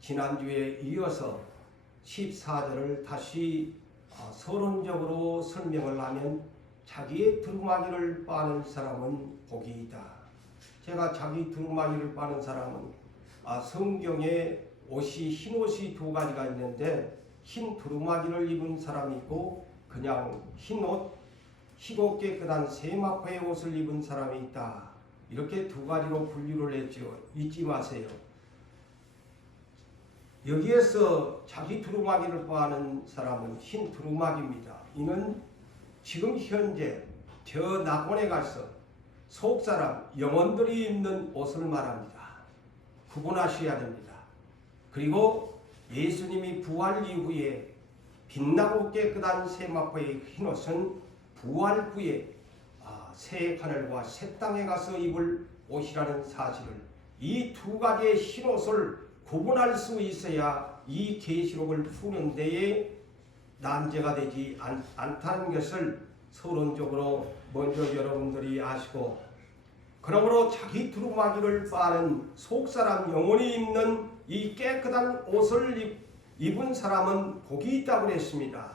지난주에 이어서 14절을 다시 서론적으로 설명을 하면 자기의 두루마기를 빠는 사람은 복이 있다. 제가 자기 두루마기를 빠는 사람은 성경에 옷이 흰 옷이 두 가지가 있는데 흰 두루마기를 입은 사람이 있고 그냥 흰 옷, 희고 깨끗한 세마포의 옷을 입은 사람이 있다. 이렇게 두 가지로 분류를 했죠. 잊지 마세요. 여기에서 자기 두루마기를 빠는 사람은 흰 두루마기입니다. 이는 지금 현재 저 낙원에 가서 속사람, 영혼들이 입는 옷을 말합니다. 구분하셔야 됩니다. 그리고 예수님이 부활 이후에 빛나고 깨끗한 세마포의 흰옷은 부활 후에 새 하늘과 새 땅에 가서 입을 옷이라는 사실을, 이 두 가지의 흰옷을 구분할 수 있어야 이 계시록을 푸는 데에 난제가 되지 않다는 것을 서론적으로 먼저 여러분들이 아시고, 그러므로 자기 두루마기를 빠는 속사람 영혼이 입는 이 깨끗한 옷을 입은 사람은 복이 있다고 그랬습니다.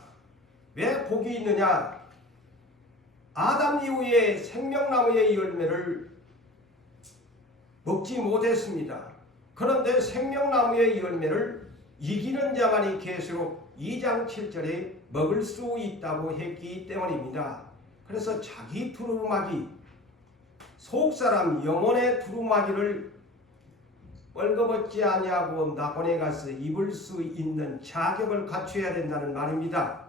왜 복이 있느냐? 아담 이후에 생명나무의 열매를 먹지 못했습니다. 그런데 생명나무의 열매를 이기는 자만이 계시록 2장 7절에 먹을 수 있다고 했기 때문입니다. 그래서 자기 두루마기, 속사람 영혼의 두루마기를 뻘거벗지 아니하고 낙원에 가서 입을 수 있는 자격을 갖춰야 된다는 말입니다.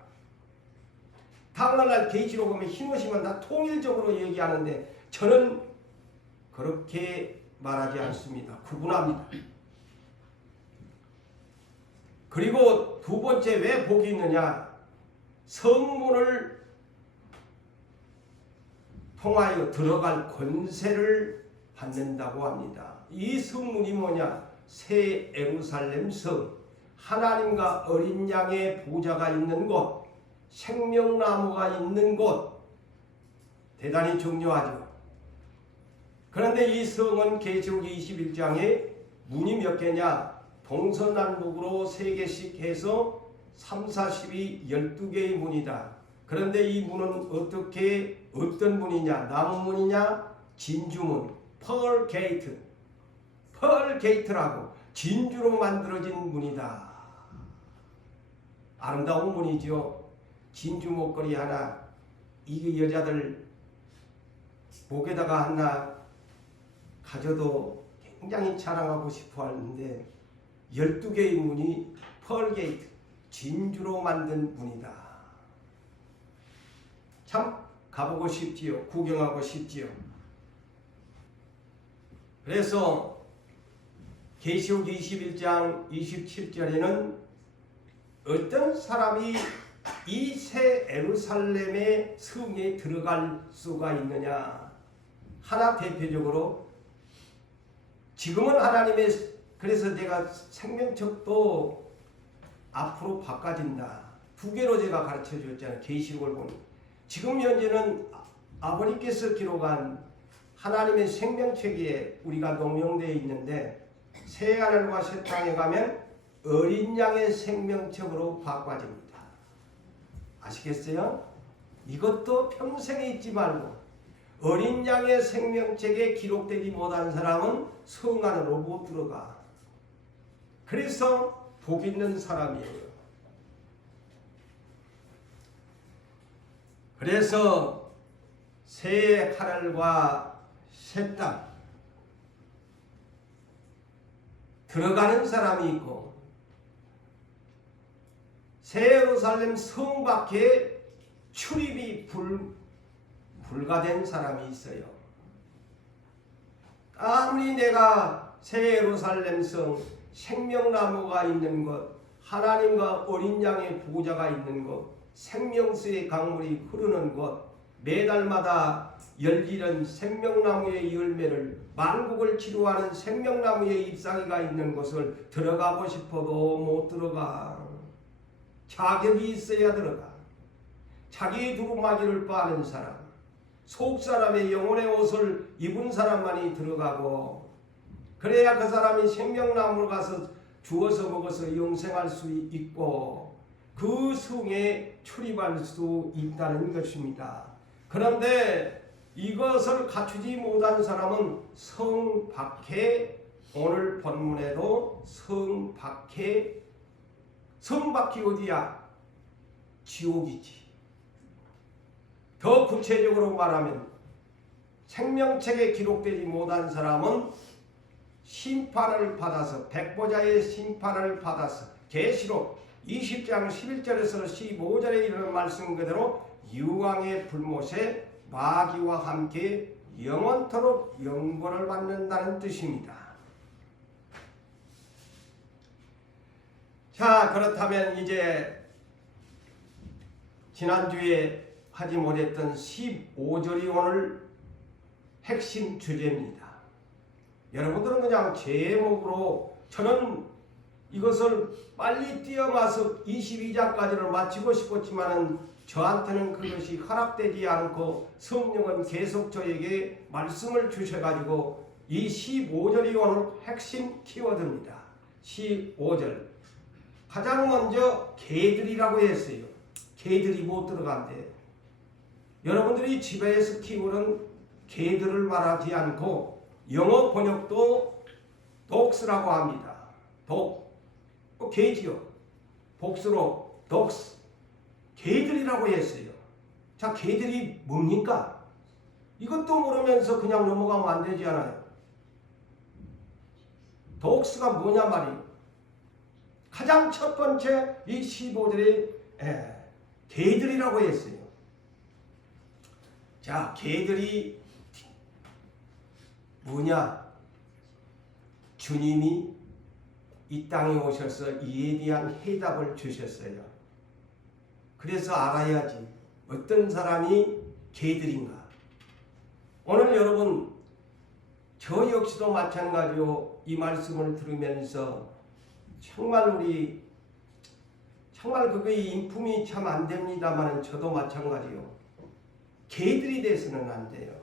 당일날 계시록 보면 흰옷이면 다 통일적으로 얘기하는데 저는 그렇게 말하지 않습니다. 구분합니다. 그리고 두 번째 왜 복이 있느냐? 성문을 통하여 들어갈 권세를 받는다고 합니다. 이 성문이 뭐냐? 새 예루살렘 성, 하나님과 어린 양의 보좌가 있는 곳, 생명나무가 있는 곳, 대단히 중요하죠. 그런데 이 성은 계시록 21장에 문이 몇 개냐? 동서남북으로 3개씩 해서 3, 40이 12개의 문이다. 그런데 이 문은 어떤 문이냐? 나무 문이냐? 진주문, 펄 게이트. 펄 게이트라고 진주로 만들어진 문이다. 아름다운 문이죠. 진주 목걸이 하나, 이게 여자들 목에다가 하나 가져도 굉장히 자랑하고 싶어 하는데 12개의 문이 펄 게이트, 진주로 만든 문이다. 참 가보고 싶지요. 구경하고 싶지요. 그래서 계시록 21장 27절에는 어떤 사람이 이 새 예루살렘의 성에 들어갈 수가 있느냐? 하나 대표적으로 지금은 하나님의, 그래서 제가 생명책도 앞으로 바꿔진다. 두 개로 제가 가르쳐 줬잖아요. 계시록을 보면 지금 현재는 아버지께서 기록한 하나님의 생명책에 우리가 농명되어 있는데 새 하늘과 새 땅에 가면 어린 양의 생명책으로 바꿔집니다. 아시겠어요? 이것도 평생에 잊지 말고, 어린 양의 생명책에 기록되지 못한 사람은 성 안으로 못 들어가. 그래서 복 있는 사람이에요. 그래서 새 하늘과 새 땅 들어가는 사람이 있고, 새 예루살렘 성 밖에 출입이 불가된 사람이 있어요. 아무리 내가 새 예루살렘 성, 생명나무가 있는 곳, 하나님과 어린 양의 보좌가 있는 곳, 생명수의 강물이 흐르는 곳, 매달마다 열리는 생명나무의 열매를, 만국을 치료하는 생명나무의 잎사귀가 있는 곳을 들어가고 싶어도 못 들어가. 자격이 있어야 들어가. 자기 두루마기를 빠는 사람, 속사람의 영혼의 옷을 입은 사람만이 들어가고, 그래야 그 사람이 생명나무로 가서 주어서 먹어서 영생할 수 있고 그 성에 출입할 수 있다는 것입니다. 그런데 이것을 갖추지 못한 사람은 성 밖에, 오늘 본문에도 성 밖이 어디야? 지옥이지. 더 구체적으로 말하면 생명책에 기록되지 못한 사람은 심판을 받아서, 백보자의 심판을 받아서, 계시록 20장 11절에서 15절에 이르는 말씀 그대로 유황의 불못에 마귀와 함께 영원토록 영벌을 받는다는 뜻입니다. 자, 그렇다면 이제 지난주에 하지 못했던 15절이 오늘 핵심 주제입니다. 여러분들은 그냥 제목으로, 저는 이것을 빨리 뛰어가서 22장까지를 마치고 싶었지만은 저한테는 그것이 허락되지 않고 성령은 계속 저에게 말씀을 주셔가지고 이 15절이 오늘 핵심 키워드입니다. 15절. 가장 먼저 개들이라고 했어요. 개들이 못 들어간대. 여러분들이 집에서 키우는 개들을 말하지 않고 영어 번역도 dogs라고 합니다. 개지요. 복수로 dogs. 개들이라고 했어요. 자, 개들이 뭡니까? 이것도 모르면서 그냥 넘어가면 안 되지 않아요? dogs가 뭐냐 말이에요. 가장 첫 번째 이 15절에 개들이라고 했어요. 자, 개들이 뭐냐? 주님이 이 땅에 오셔서 이에 대한 해답을 주셨어요. 그래서 알아야지 어떤 사람이 개들인가. 오늘 여러분, 저 역시도 마찬가지로 이 말씀을 들으면서 정말 그거에 인품이 참 안 됩니다만 저도 마찬가지요. 개들이 돼서는 안 돼요.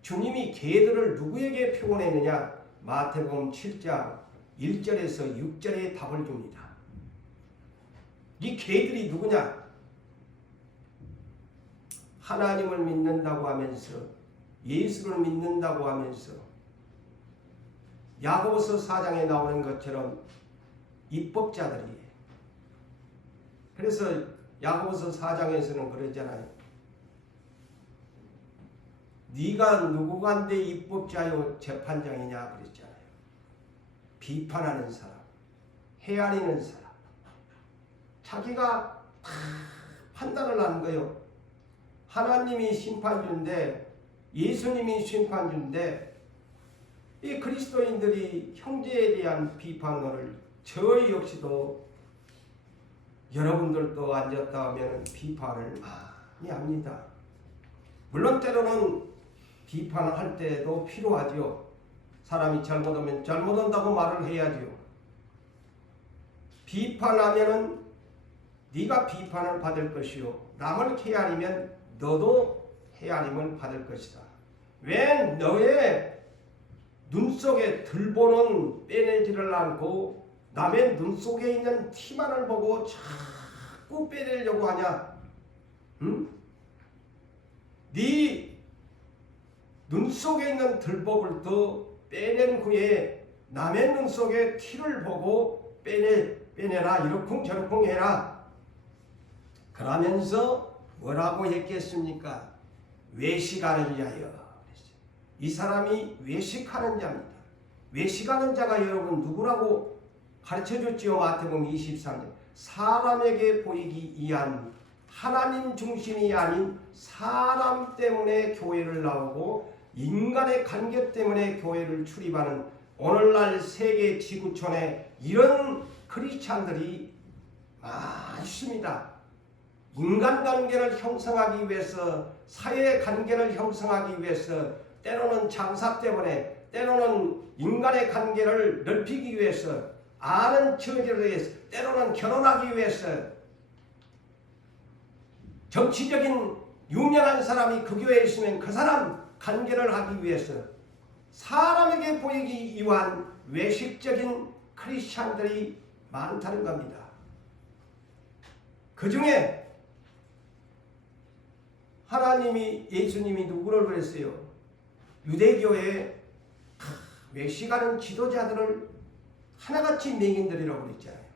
주님이 개들을 누구에게 표현했느냐? 마태복음 7장 1절에서 6절에 답을 줍니다. 이 개들이 누구냐? 하나님을 믿는다고 하면서, 예수를 믿는다고 하면서, 야고보서 4장에 나오는 것처럼 입법자들이에요. 그래서 야고보서 4장에서는 그러잖아요. 네가 누구간데 입법자요 재판장이냐 그랬잖아요. 비판하는 사람, 헤아리는 사람, 자기가 다 판단을 하는 거예요. 하나님이 심판주인데, 예수님이 심판주인데, 이 그리스도인들이 형제에 대한 비판을, 저 역시도 여러분들도 앉았다 하면 비판을 많이 합니다. 물론 때로는 비판을 할 때도 필요하죠. 사람이 잘못하면 잘못한다고 말을 해야죠. 비판하면은 네가 비판을 받을 것이요, 남을 헤아리면 너도 헤아림을 받을 것이다. 왜 너의 눈 속에 들보는 빼내지를 않고 남의 눈 속에 있는 티만을 보고 자꾸 빼내려고 하냐? 응? 네 눈 속에 있는 들보를 더 빼낸 후에 남의 눈 속에 티를 보고 빼내라, 이러쿵 저러쿵 해라. 그러면서 뭐라고 했겠습니까? 외식하는 자여. 이 사람이 외식하는 자입니다. 외식하는 자가 여러분 누구라고 가르쳐줬지요? 마태복음 23절. 사람에게 보이기 위한, 하나님 중심이 아닌 사람 때문에 교회를 나오고 인간의 관계 때문에 교회를 출입하는 오늘날 세계 지구촌에 이런 크리스찬들이 많습니다. 인간관계를 형성하기 위해서, 사회관계를 형성하기 위해서, 때로는 장사 때문에, 때로는 인간의 관계를 넓히기 위해서, 아는 처지를 위해서, 때로는 결혼하기 위해서, 정치적인 유명한 사람이 그 교회에 있으면 그 사람 관계를 하기 위해서 사람에게 보이기 위한 외식적인 크리스찬들이 많다는 겁니다. 그 중에 하나님이 예수님이 누구를 그랬어요? 유대교의 외식하는 지도자들을 하나같이 맹인들이라고 그랬잖아요.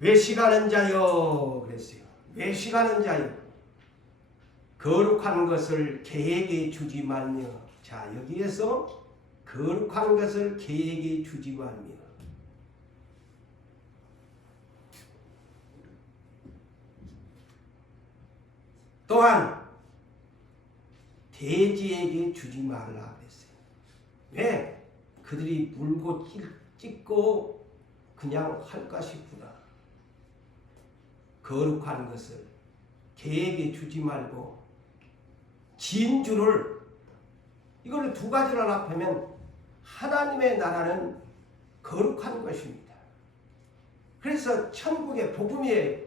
외식하는 자여 그랬어요. 외식하는 자여 거룩한 것을 개에게 주지 말며. 자, 여기에서 거룩한 것을 개에게 주지 말며 또한 돼지에게 주지 말라 그랬어요. 왜? 그들이 물고 찢고 그냥 할까 싶구나. 거룩한 것을 개에게 주지 말고 진주를 이걸 두 가지를 합하면 하나님의 나라는 거룩한 것입니다. 그래서 천국의 복음이에요.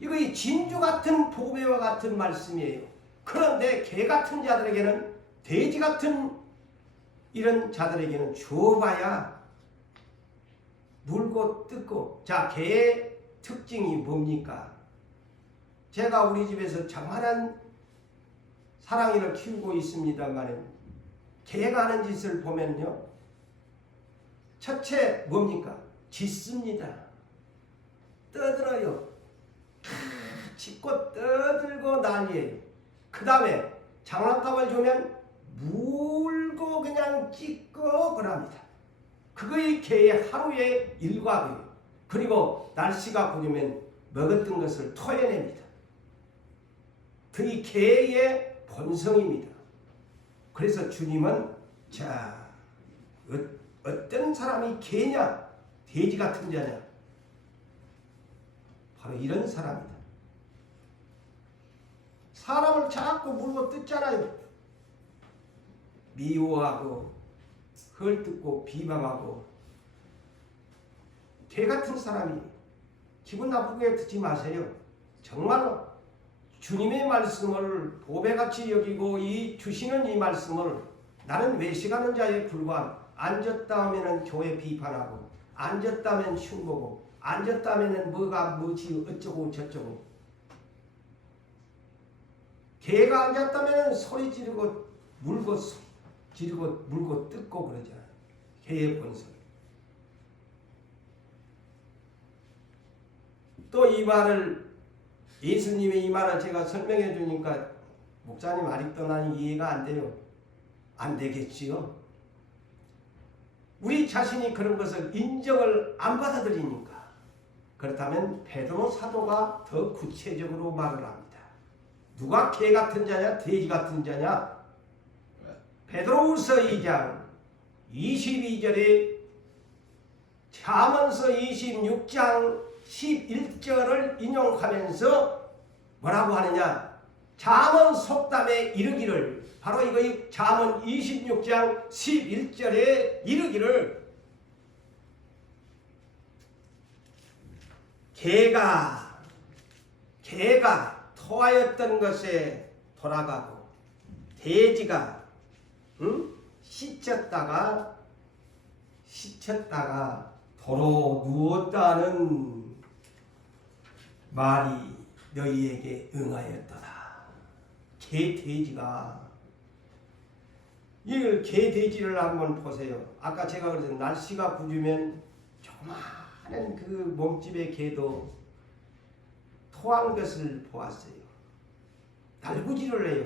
이거 이 진주 같은 복음과 같은 말씀이에요. 그런데 개 같은 자들에게는 돼지 같은 이런 자들에게는 줘봐야 물고 뜯고. 자, 개의 특징이 뭡니까? 제가 우리 집에서 장만한 사랑이를 키우고 있습니다만 개가 하는 짓을 보면요, 첫째 뭡니까? 짖습니다. 떠들어요. 짖고 떠들고 난리예요. 그 다음에 장난감을 주면 물고 그냥 찢고 그럽니다. 그거이 개의 하루의 일과예요. 그리고 날씨가 구리면 먹었던 것을 토해냅니다. 그게 개의 본성입니다. 그래서 주님은 자, 어떤 사람이 개냐 돼지 같은 자냐, 바로 이런 사람이다. 사람을 자꾸 물고 뜯잖아요. 미워하고 헐뜯고 비방하고. 개 같은 사람이 기분 나쁘게 듣지 마세요. 정말로 주님의 말씀을 보배같이 여기고 이 주시는 이 말씀을 나는 외식하는 자에 불과한, 앉았다 하면은 교회 비판하고, 앉았다 하면 흉보고, 앉았다 하면은 뭐가 뭐지 어쩌고 저쩌고. 개가 앉았다면 소리 지르고 물고 지르고 물고 뜯고 그러잖아요. 개의 본성. 또 이 말을 예수님의 이 말을 제가 설명해 주니까 목사님 아직도 나는 이해가 안 돼요. 안 되겠지요. 우리 자신이 그런 것을 인정을 안 받아들이니까. 그렇다면 베드로 사도가 더 구체적으로 말을 합니다. 누가 개 같은 자냐 돼지 같은 자냐? 베드로후서 2장 22절에 잠언서 26장 11절을 인용하면서 뭐라고 하느냐? 잠언 속담에 이르기를, 바로 이거의 잠언 26장 11절에 이르기를, 개가 토하였던 것에 돌아가고 돼지가 씻혔다가 도로 누웠다는 말이 너희에게 응하였더라. 돼지가 이걸 돼지를 한번 보세요. 아까 제가 그랬죠. 날씨가 구주면 조그마한 그 몸집의 개도 토한 것을 보았어요. 달구지를 해요.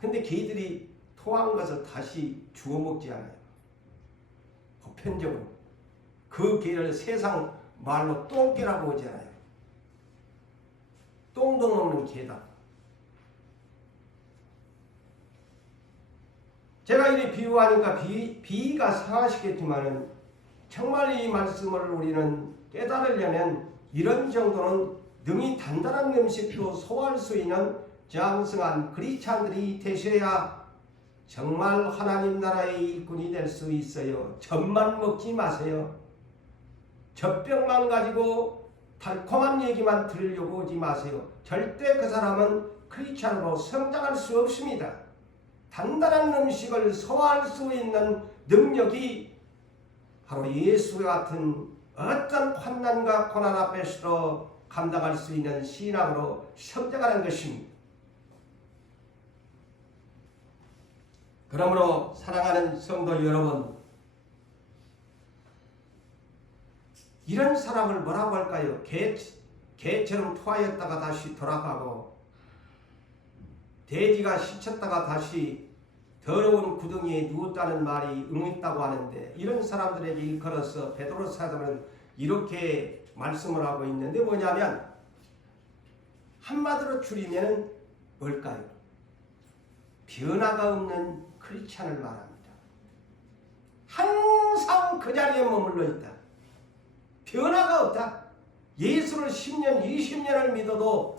근데 개들이 토한 것을 다시 주워 먹지 않아요. 보편적으로. 그 개를 세상 말로 똥개라고 하잖아요. 똥도 먹는 개다. 제가 이렇게 비유하니까 비위가 상하시겠지만은 정말 이 말씀을 우리는 깨달으려면 이런 정도는 능히 단단한 음식도 소화할 수 있는 장성한 크리스찬들이 되셔야 정말 하나님 나라의 일꾼이 될 수 있어요. 젖만 먹지 마세요. 젖병만 가지고 달콤한 얘기만 들으려고 오지 마세요. 절대 그 사람은 크리스찬으로 성장할 수 없습니다. 단단한 음식을 소화할 수 있는 능력이 바로 예수와 같은 어떤 환난과 고난 앞에서도 감당할 수 있는 신앙으로 성장하는 것입니다. 그러므로 사랑하는 성도 여러분, 이런 사람을 뭐라고 할까요? 개처럼 토하였다가 다시 돌아가고 돼지가 시쳤다가 다시 더러운 구덩이에 누웠다는 말이 응했다고 하는데, 이런 사람들에게 일컬어서 베드로 사도는 이렇게 말씀을 하고 있는데 뭐냐면, 한마디로 줄이면 뭘까요? 변화가 없는 크리스찬을 말합니다. 항상 그 자리에 머물러 있다. 변화가 없다. 예수를 10년, 20년을 믿어도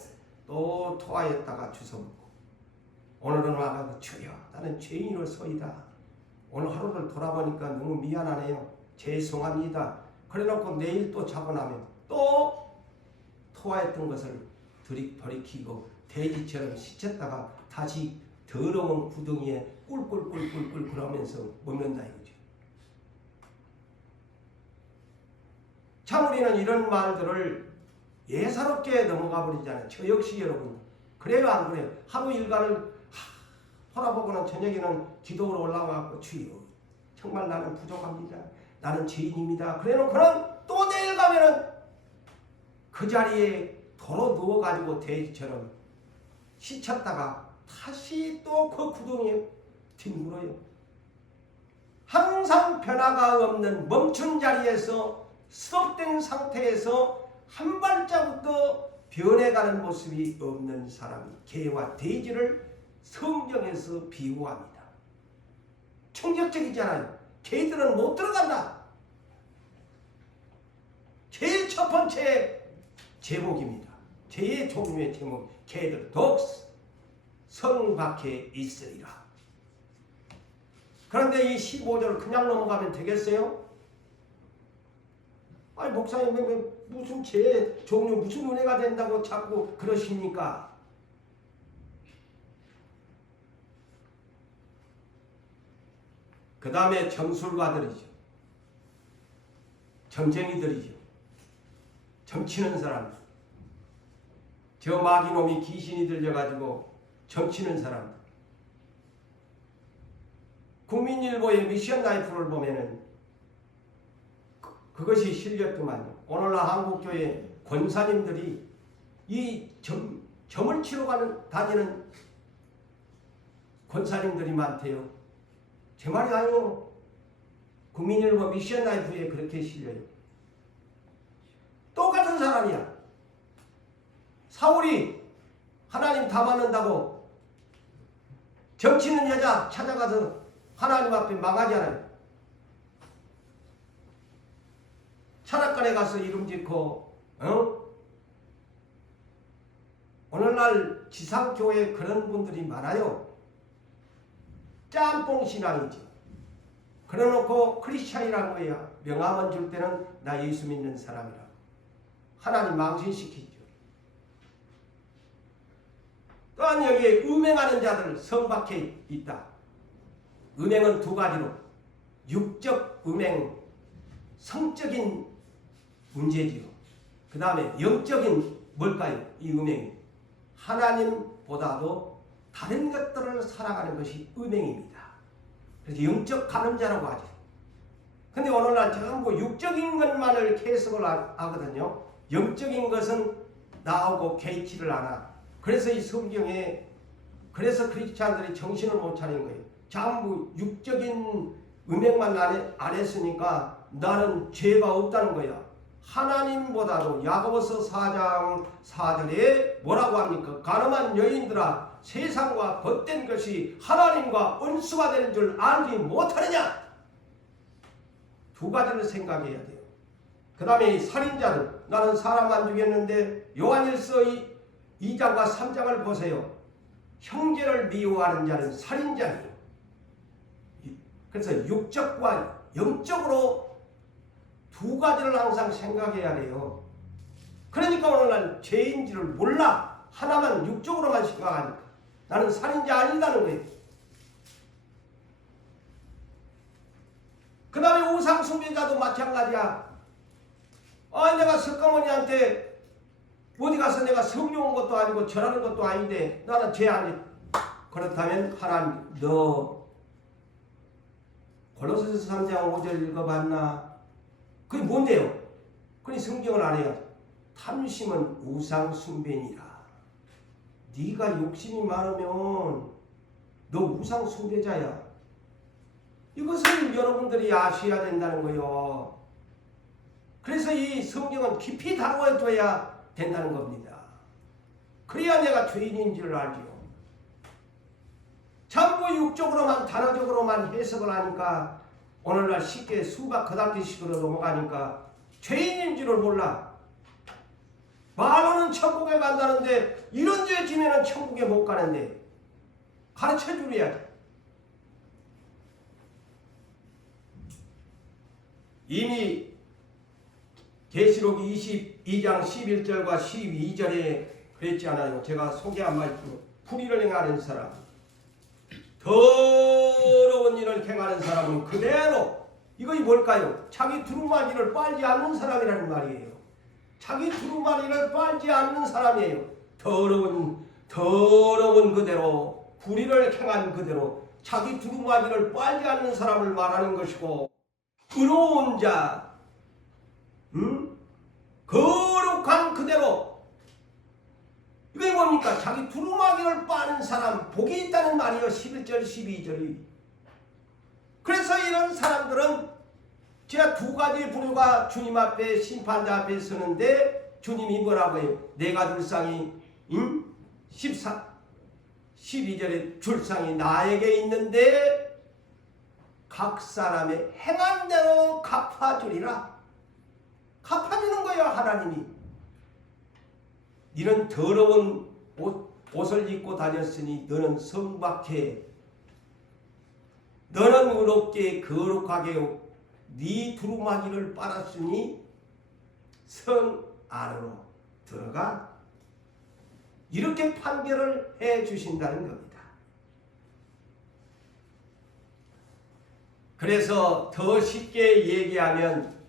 또 토하였다가 주워먹고, 오늘은 와가 주여 나는 죄인으로서이다. 오늘 하루를 돌아보니까 너무 미안하네요. 죄송합니다. 그래놓고 내일 또 자고 나면 또 토하였던 것을 돌이키고 돼지처럼 시쳤다가 다시 더러운 구덩이에 꿀꿀꿀꿀꿀 그러면서 먹는다 이거죠. 참 우리는 이런 말들을 예사롭게 넘어가 버리잖아요. 저 역시 여러분 그래요 안 그래요? 하루 일과를 돌아보고는 저녁에는 기도로 올라와서 주여 정말 나는 부족합니다. 나는 죄인입니다. 그래놓고는 또 내일 가면은 그 자리에 도로 누워가지고 돼지처럼 시쳤다가 다시 또 그 구덩이에 뒹굴어요. 항상 변화가 없는 멈춘 자리에서 스톱된 상태에서 한 발자국도 변해가는 모습이 없는 사람이 개와 돼지를 성경에서 비유합니다. 충격적이잖아요. 개들은 못 들어간다. 제일 첫 번째 제목입니다. 제 종류의 제목, 개들 독스 성 밖에 있으리라. 그런데 이 15절을 그냥 넘어가면 되겠어요? 아니 목사님 무슨 제 종류 무슨 은혜가 된다고 자꾸 그러십니까? 그 다음에 정술가들이죠. 점쟁이들이죠. 점치는 사람들. 저 마귀놈이 귀신이 들려가지고 점치는 사람들. 국민일보의 미션 라이프를 보면은 그것이 실렸더만요. 오늘날 한국교회 권사님들이 이 점을 치러 다니는 권사님들이 많대요. 제 말이 아니요. 국민일보 미션 라이프에 그렇게 실려요. 똑같은 사람이야. 사울이 하나님 다 받는다고 점치는 여자 찾아가서 하나님 앞에 망하잖아요. 철학관에 가서 이름 짓고 오늘날 지상교회에 그런 분들이 많아요. 짬뽕 신앙이죠. 그래놓고 크리스찬이라는 거야. 명함을 줄 때는 나 예수 믿는 사람이라고. 하나님 망신시키죠. 또한 여기에 음행하는 자들 성 밖에 있다. 음행은 두 가지로 육적 음행, 성적인 문제지요. 그 다음에 영적인 뭘까요? 이 음행이 하나님보다도 다른 것들을 살아가는 것이 음행입니다. 그래서 영적 간음자라고 하죠. 근데 오늘날 전부 육적인 것만을 계속을 하거든요. 영적인 것은 나오고 개의치를 않아. 그래서 이 성경에 그래서 크리스찬들이 정신을 못 차린 거예요. 전부 육적인 음행만 안 했으니까 나는 죄가 없다는 거야. 하나님보다도 야고보서 4장 4절에 뭐라고 합니까? 가늠한 여인들아 세상과 벗된 것이 하나님과 은수가 되는 줄 알지 못하느냐? 두 가지를 생각해야 돼요. 그 다음에 살인자들, 나는 사람 안 죽였는데 요한일서 2장과 3장을 보세요. 형제를 미워하는 자는 살인자예요. 그래서 육적과 영적으로 두 가지를 항상 생각해야 돼요. 그러니까 오늘날 죄인지를 몰라. 하나만 육적으로만 생각하니까 나는 살인자 아니다는 거예요. 그 다음에 우상 숭배자도 마찬가지야. 내가 석가모니한테 어디 가서 내가 성령 온 것도 아니고 절하는 것도 아닌데 나는 죄 아니. 그렇다면 하나님, 너 골로새서 3장 5절 읽어봤나? 그게 뭔데요? 그니 성경을 알아야 탐심은 우상 숭배니라. 네가 욕심이 많으면 너 우상 숭배자야. 이것을 여러분들이 아셔야 된다는 거요. 그래서 이 성경은 깊이 다루어줘야 된다는 겁니다. 그래야 내가 죄인인 줄 알지요. 전부 육적으로만 단어적으로만 해석을 하니까 오늘날 쉽게 수박 그닥기식으로 넘어가니까 죄인인 줄을 몰라. 말로는 천국에 간다는데 이런 죄 지면은 천국에 못 가는데 가르쳐 주려야지. 이미 계시록 22장 11절과 12절에 그랬지 않아요? 제가 소개한 말씀, 불의를 행하는 사람, 더러운 일을 행하는 사람은 그대로, 이것이 뭘까요? 자기 두루마기를 빨지 않는 사람이라는 말이에요. 자기 두루마기를 빨지 않는 사람이에요. 더러운 그대로, 불의를 행한 그대로 자기 두루마기를 빨지 않는 사람을 말하는 것이고, 의로운 자, 거룩한 그대로, 이게 뭡니까? 자기 두루마기를 빠는 사람 복이 있다는 말이요. 11절 12절이. 그래서 이런 사람들은 제가 두 가지 부류가 주님 앞에 심판자 앞에 서는데 주님이 뭐라고 해요? 내가 줄상이 12절에 줄상이 나에게 있는데 각 사람의 행한 대로 갚아주리라. 갚아주는 거예요, 하나님이. 너는 더러운 옷을 입고 다녔으니 너는 성박해. 너는 의롭게 거룩하게 네 두루마기를 빨았으니 성 안으로 들어가. 이렇게 판결을 해 주신다는 겁니다. 그래서 더 쉽게 얘기하면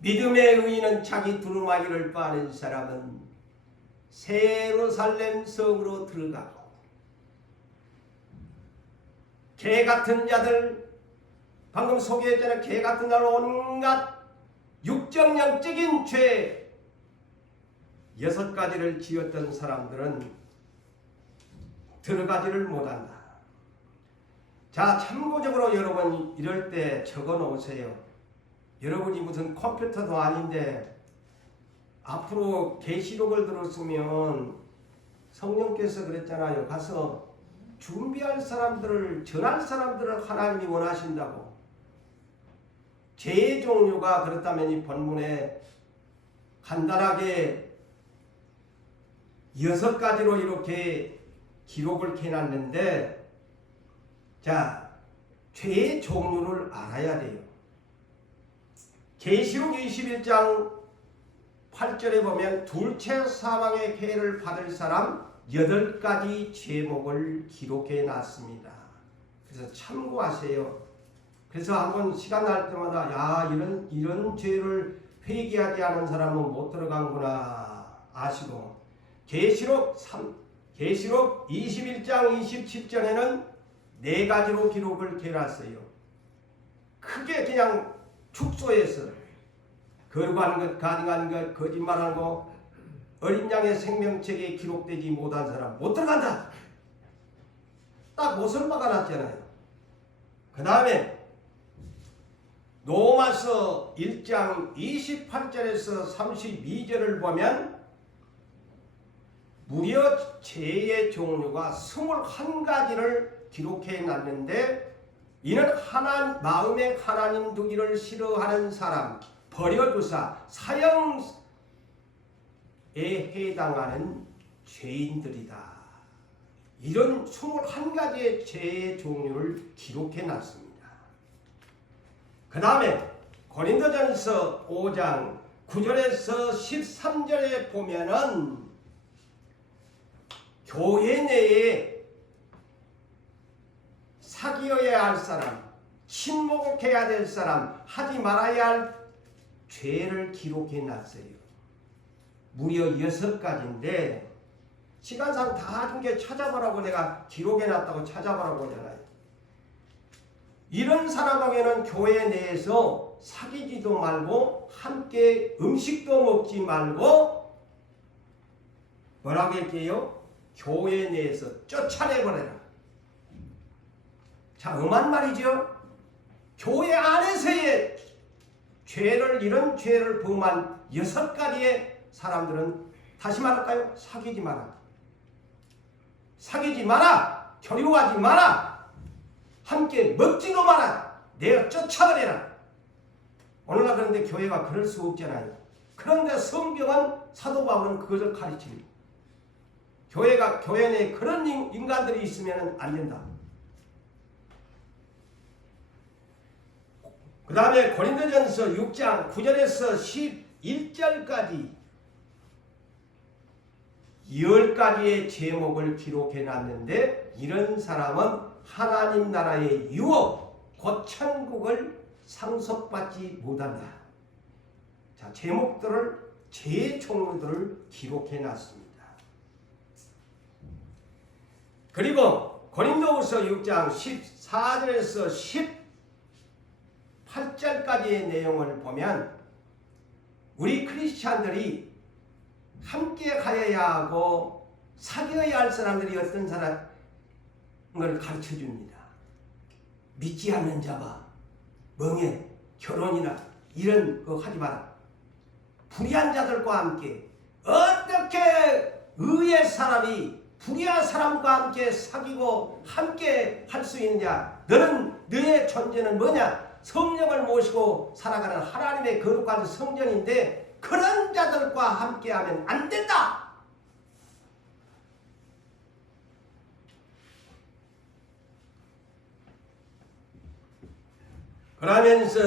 믿음의 의인은 자기 두루마기를 빠는 사람은 새 예루살렘 성으로 들어가고, 개 같은 자들, 방금 소개했잖아요. 개 같은 자들 온갖 육적 영적인 죄 6가지를 지었던 사람들은 들어가지를 못한다. 자, 참고적으로 여러분 이럴 때 적어 놓으세요. 여러분이 무슨 컴퓨터도 아닌데 앞으로 계시록을 들었으면 성령께서 그랬잖아요. 가서 준비할 사람들을, 전할 사람들을 하나님이 원하신다고. 죄의 종류가 그렇다면 이 본문에 간단하게 6가지로 이렇게 기록을 해놨는데, 자, 죄의 종류를 알아야 돼요. 계시록 21장 8절에 보면 둘째 사망의 해를 받을 사람 8가지 제목을 기록해 놨습니다. 그래서 참고하세요. 그래서 한번 시간 날 때마다 야, 이런 죄를 회개하지 않은 사람은 못 들어간구나 아시고, 계시록 21장 27절에는 4가지로 기록을 해놨어요. 크게 그냥 축소해서 거룩한 것, 가증한 것, 거짓말한 거, 어린 양의 생명책에 기록되지 못한 사람 못 들어간다. 딱 못을 박아놨잖아요. 그 다음에 로마서 1장 28절에서 32절을 보면 무려 죄의 종류가 21가지를 기록해 놨는데, 이는 마음에 하나님 두기를 싫어하는 사람, 버려두사 사형에 해당하는 죄인들이다. 이런 21가지의 죄의 종류를 기록해 놨습니다. 그 다음에 고린도전서 5장 9절에서 13절에 보면은 교회 내에 사귀어야 할 사람, 침묵해야 될 사람, 하지 말아야 할 죄를 기록해 놨어요. 무려 6가지인데 시간상 다 준 게 찾아보라고 내가 기록해 놨다고 찾아보라고 하잖아요. 이런 사람에게는 교회 내에서 사귀지도 말고 함께 음식도 먹지 말고 뭐라고 할게요? 교회 내에서 쫓아내버려라. 자, 엄한 말이죠. 교회 안에서의 죄를, 이런 죄를 범한 6가지의 사람들은 다시 말할까요? 사귀지 마라. 사귀지 마라. 교류하지 마라. 함께 먹지도 마라. 내가 쫓아버려라. 오늘날 그런데 교회가 그럴 수 없잖아요. 그런데 성경은, 사도 바울은 그것을 가르칩니다. 교회 내에 그런 인간들이 있으면 안 된다. 그 다음에 고린도전서 6장 9절에서 11절까지 10가지의 제목을 기록해 놨는데, 이런 사람은 하나님 나라의 유업, 곧 천국을 상속받지 못한다. 자, 제목들을, 제 종류들을 기록해 놨습니다. 그리고 고린도후서 6장 14절에서 18절까지의 내용을 보면 우리 크리스찬들이 함께 가야 하고 사귀어야 할 사람들이 어떤 사람을 가르쳐 줍니다. 믿지 않는 자와 멍해, 결혼이나 이런 거 하지 마라. 불의한 자들과 함께, 어떻게 의의 사람이 불의한 사람과 함께 사귀고 함께 할 수 있느냐? 너의 존재는 뭐냐? 성령을 모시고 살아가는 하나님의 거룩한 성전인데 그런 자들과 함께하면 안 된다. 그러면서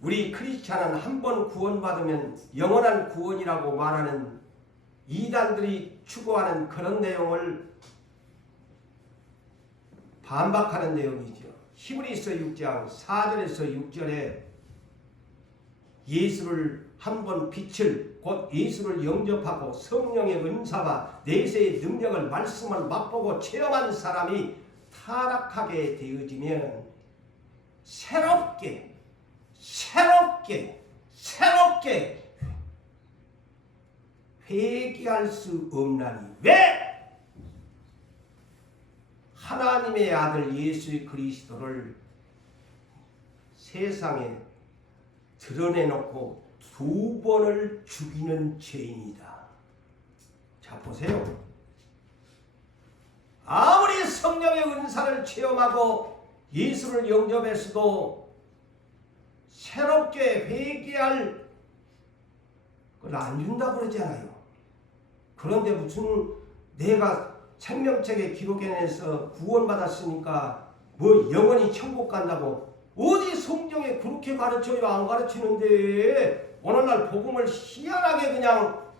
우리 크리스찬은 한 번 구원받으면 영원한 구원이라고 말하는 이단들이 추구하는 그런 내용을 반박하는 내용이죠. 히브리서 6장 4절에서 6절에 예수를 한번 빛을, 곧 예수를 영접하고 성령의 은사와 내세의 능력을, 말씀을 맛보고 체험한 사람이 타락하게 되어지면 새롭게 회개할 수 없나니. 왜? 하나님의 아들 예수 그리스도를 세상에 드러내놓고 2번을 죽이는 죄인이다. 자, 보세요. 아무리 성령의 은사를 체험하고 예수를 영접했어도 새롭게 회개할 걸 안 준다고 그러잖아요. 그런데 무슨 내가 생명책에 기록해내서 구원받았으니까 뭐 영원히 천국 간다고, 어디 성경에 그렇게 가르쳐요? 안 가르치는데 오늘날 복음을 희한하게 그냥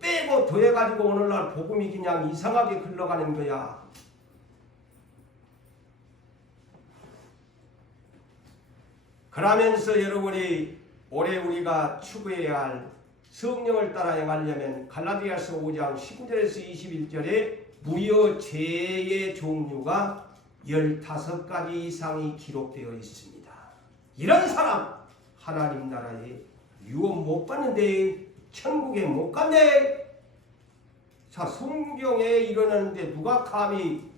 빼고 더해가지고 오늘날 복음이 그냥 이상하게 흘러가는 거야. 그러면서 여러분이 올해 우리가 추구해야 할 성령을 따라 행하려면 갈라디아서 5장 19절에서 21절에 무려 죄의 종류가 15가지 이상이 기록되어 있습니다. 이런 사람 하나님 나라에 유업 못 받는데, 천국에 못 간대. 자, 성경에 일어나는데 누가 감히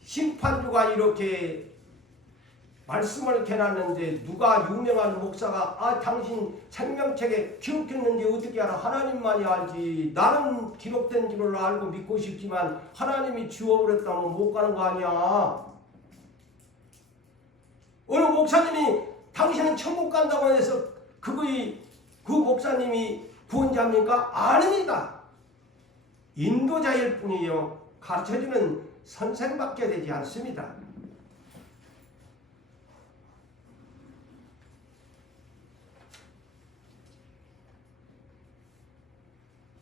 심판주가 이렇게 말씀을 이렇게 놨는데 누가 유명한 목사가 당신 생명책에 기록했는데 어떻게 알아? 하나님만이 알지. 나는 기록된 줄로 알고 믿고 싶지만 하나님이 지워버렸다면 못 가는 거 아니야. 어느 목사님이 당신은 천국 간다고 해서 그 목사님이 구원자입니까? 아닙니다. 인도자일 뿐이요, 가르쳐주는 선생밖에 되지 않습니다.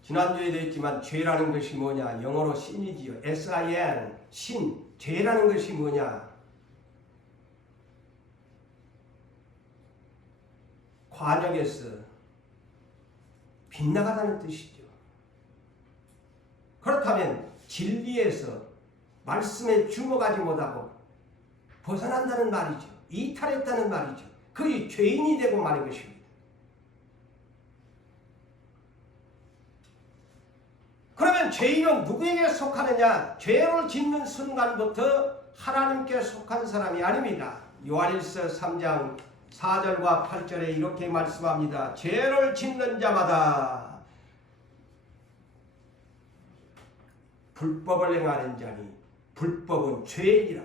지난주에도 했지만 죄라는 것이 뭐냐? 영어로 신이지요. S-I-N, 신. 죄라는 것이 뭐냐? 관역에서 빗나가다는 뜻이죠. 그렇다면 진리에서 말씀에 주목하지 못하고 벗어난다는 말이죠. 이탈했다는 말이죠. 그게 죄인이 되고 마는 것입니다. 그러면 죄인은 누구에게 속하느냐? 죄를 짓는 순간부터 하나님께 속한 사람이 아닙니다. 요한일서 3장 4절과 8절에 이렇게 말씀합니다. 죄를 짓는 자마다 불법을 행하는 자니 불법은 죄이니라.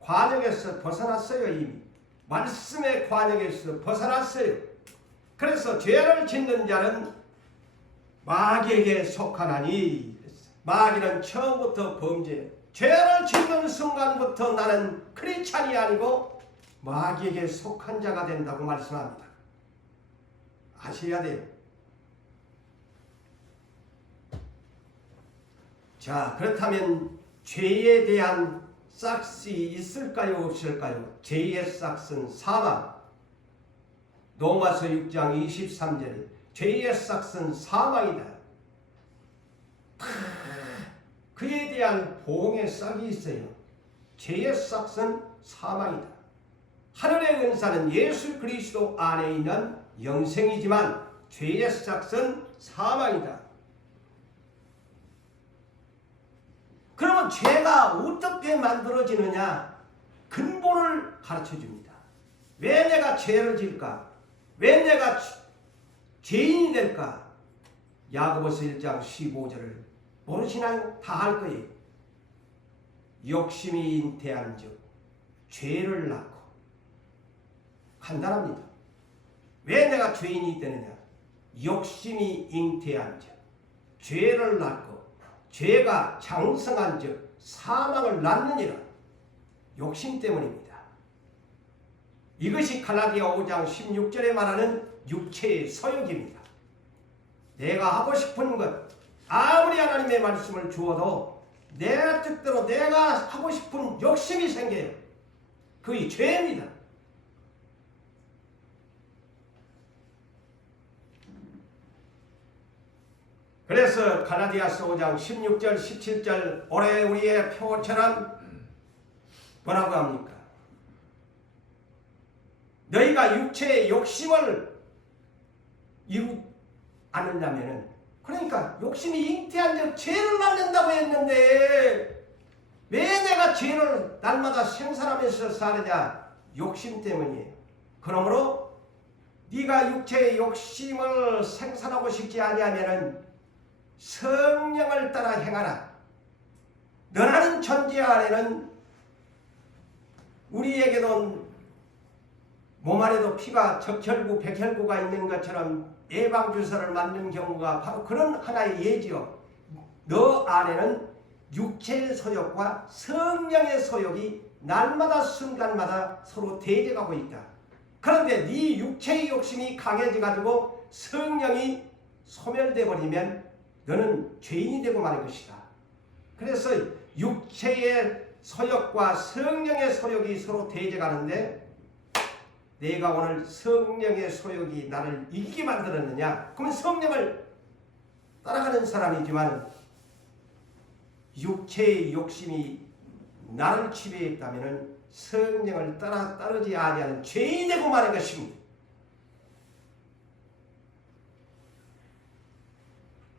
관역에서 벗어났어요. 이미 말씀의 관역에서 벗어났어요. 그래서 죄를 짓는 자는 마귀에게 속하나니, 마귀는 처음부터 범죄, 죄를 짓는 순간부터 나는 크리스찬이 아니고 마귀에게 속한 자가 된다고 말씀합니다. 아셔야 돼요. 자, 그렇다면 죄에 대한 싹이 있을까요, 없을까요? 죄의 싹은 사망. 로마서 6장 23절에 죄의 싹은 사망이다. 그에 대한 보응의 싹이 있어요. 죄의 싹은 사망이다. 하늘의 은사는 예수 그리스도 안에 있는 영생이지만 죄의 싹은 사망이다. 그러면 죄가 어떻게 만들어지느냐? 근본을 가르쳐줍니다. 왜 내가 죄를 질까? 왜 내가 죄인이 될까? 야고보서 1장 15절을 모르시나요? 다 알 거예요. 욕심이 잉태한 즉 죄를 낳고. 간단합니다. 왜 내가 죄인이 되느냐? 욕심이 잉태한 즉 죄를 낳고 죄가 장성한 즉 사망을 낳느니라. 욕심 때문입니다. 이것이 갈라디아 5장 16절에 말하는 육체의 소욕입니다. 내가 하고 싶은 것, 아무리 하나님의 말씀을 주어도 내 뜻대로 내가 하고 싶은 욕심이 생겨요. 그게 죄입니다. 그래서 갈라디아서 5장 16절 17절 올해 우리의 표처럼 뭐라고 합니까? 너희가 육체의 욕심을 이루 않으려면은, 그러니까 욕심이 잉태한 즉 죄를 낳는다고 했는데 왜 내가 죄를 날마다 생산하면서 사느냐? 욕심 때문이에요. 그러므로 네가 육체의 욕심을 생산하고 싶지 아니하면은 성령을 따라 행하라. 너라는 존재 안에는 우리에게도 몸 안에도 피가 적혈구, 백혈구가 있는 것처럼 예방주사를 맞는 경우가 바로 그런 하나의 예지요. 너 안에는 육체의 소욕과 성령의 소욕이 날마다 순간마다 서로 대적하고 있다. 그런데 네 육체의 욕심이 강해져가지고 성령이 소멸돼 버리면 너는 죄인이 되고 마는 것이다. 그래서 육체의 소욕과 성령의 소욕이 서로 대적하는데 내가 오늘 성령의 소욕이 나를 이기게 만들었느냐? 그러면 성령을 따라가는 사람이지만 육체의 욕심이 나를 지배했다면 성령을 따르지 아니하는 죄인이 되고 마는 것입니다.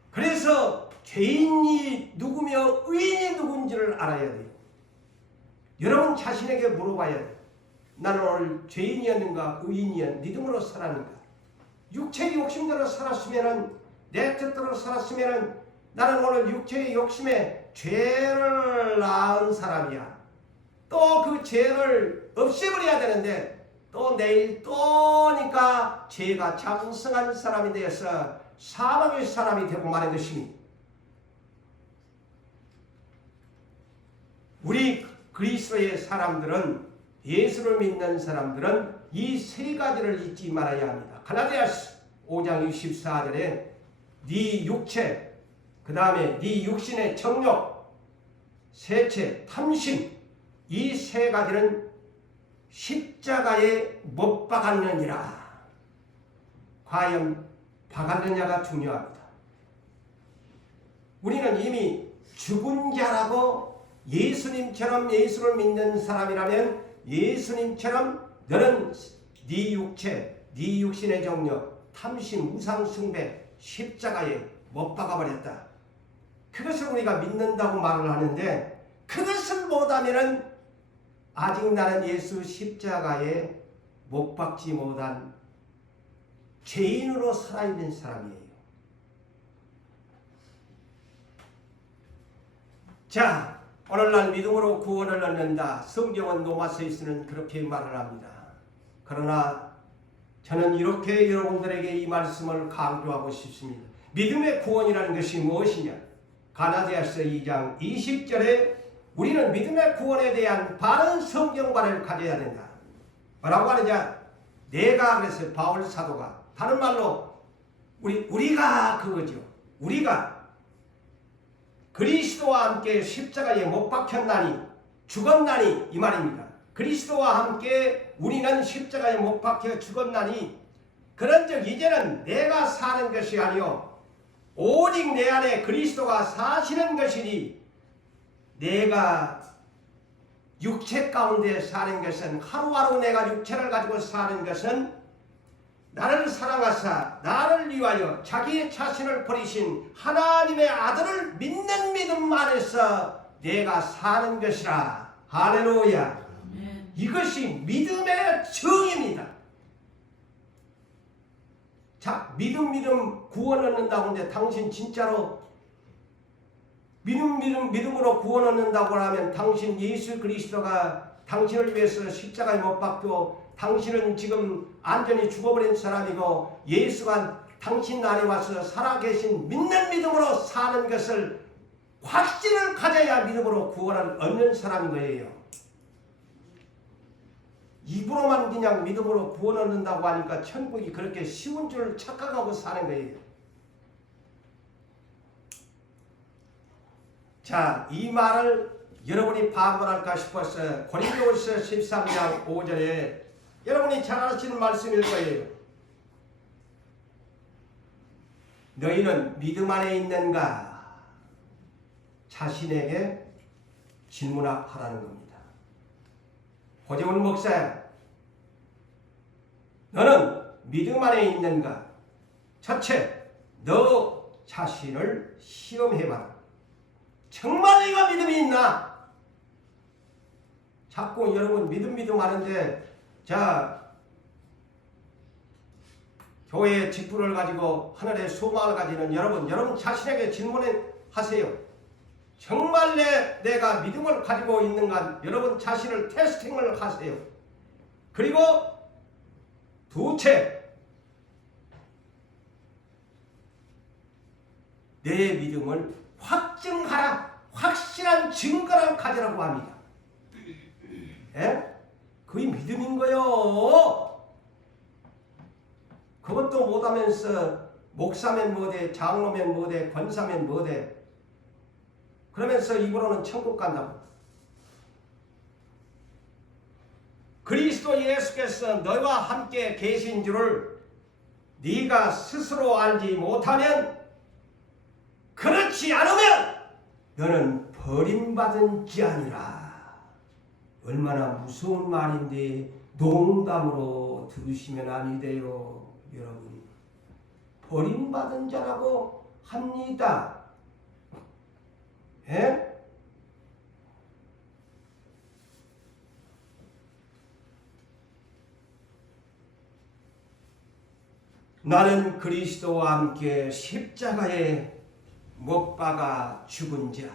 그래서 죄인이 누구며 의인이 누군지를 알아야 돼요. 여러분 자신에게 물어봐야 돼요. 나는 오늘 죄인이었는가 의인이었는가 믿음으로 살았는가? 육체의 욕심대로 살았으면, 내 뜻대로 살았으면 나는 오늘 육체의 욕심에 죄를 낳은 사람이야. 또 그 죄를 없애버려야 되는데 또 내일 또니까 죄가 장성한 사람이 되어서 사망의 사람이 되고 마는 것입니다. 우리 그리스도의 사람들은, 예수를 믿는 사람들은 이 세 가지를 잊지 말아야 합니다. 갈라디아서 5장 24절에 네 육체, 그 다음에 네 육신의 정욕, 세체, 탐심, 이 세 가지는 십자가에 못 박았느니라. 과연 박았느냐가 중요합니다. 우리는 이미 죽은 자라고 예수님처럼 예수를 믿는 사람이라면 예수님처럼 너는 네 육체, 네 육신의 정력, 탐심, 우상 숭배, 십자가에 못 박아버렸다. 그것을 우리가 믿는다고 말을 하는데 그것을 못하면은 아직 나는 예수 십자가에 못 박지 못한 죄인으로 살아있는 사람이에요. 자, 오늘날 믿음으로 구원을 얻는다. 성경은 로마서에서는 그렇게 말을 합니다. 그러나 저는 이렇게 여러분들에게 이 말씀을 강조하고 싶습니다. 믿음의 구원이라는 것이 무엇이냐? 가나디아서 2장 20절에 우리는 믿음의 구원에 대한 바른 성경관을 가져야 된다. 뭐라고 하느냐? 내가 그래서 바울 사도가 다른 말로 우리가 그거죠. 우리가 그리스도와 함께 십자가에 못 박혔나니 죽었나니 이 말입니다. 그리스도와 함께 우리는 십자가에 못 박혀 죽었나니 그런즉 이제는 내가 사는 것이 아니요 오직 내 안에 그리스도가 사시는 것이니 내가 육체 가운데 사는 것은 하루하루 내가 육체를 가지고 사는 것은 나를 사랑하사 나를 위하여 자기의 자신을 버리신 하나님의 아들을 믿는 믿음 안에서 내가 사는 것이라. 할렐루야. 이것이 믿음의 정의입니다. 자, 믿음 구원 얻는다고 하는데 당신 진짜로 믿음으로 구원 얻는다고 하면 당신 예수 그리스도가 당신을 위해서 십자가에 못 박고 당신은 지금 완전히 죽어버린 사람이고 예수가 당신 안에 와서 살아계신 믿는 믿음으로 사는 것을 확신을 가져야 믿음으로 구원을 얻는 사람인 거예요. 입으로만 그냥 믿음으로 구원 얻는다고 하니까 천국이 그렇게 쉬운 줄 착각하고 사는 거예요. 자, 이 말을 여러분이 반문할까 싶어서 고린도후서 13장 5절에 여러분이 잘 아시는 말씀일 거예요. 너희는 믿음 안에 있는가? 자신에게 질문하라는 겁니다. 고재훈 목사야, 너는 믿음 안에 있는가? 첫째, 너 자신을 시험해봐라. 정말 네가 믿음이 있나? 자꾸 여러분 믿음 하는데 자, 교회의 직분을 가지고 하늘의 소망을 가지는 여러분 자신에게 질문하세요. 정말 내가 믿음을 가지고 있는가? 여러분 자신을 테스팅을 하세요. 그리고 둘째, 내 믿음을 확증하라. 확실한 증거를 가지라고 합니다. 예? 그게 믿음인 거요. 그것도 못하면서 목사면 뭐돼, 장로면 뭐돼, 권사면 뭐돼. 그러면서 입으로는 천국 간다고. 그리스도 예수께서 너와 함께 계신 줄을 네가 스스로 알지 못하면, 그렇지 않으면 너는 버림받은 자니라. 얼마나 무서운 말인데 농담으로 들으시면 아니 돼요. 여러분, 버림받은 자라고 합니다. 예? 나는 그리스도와 함께 십자가에 못 박아 죽은 자.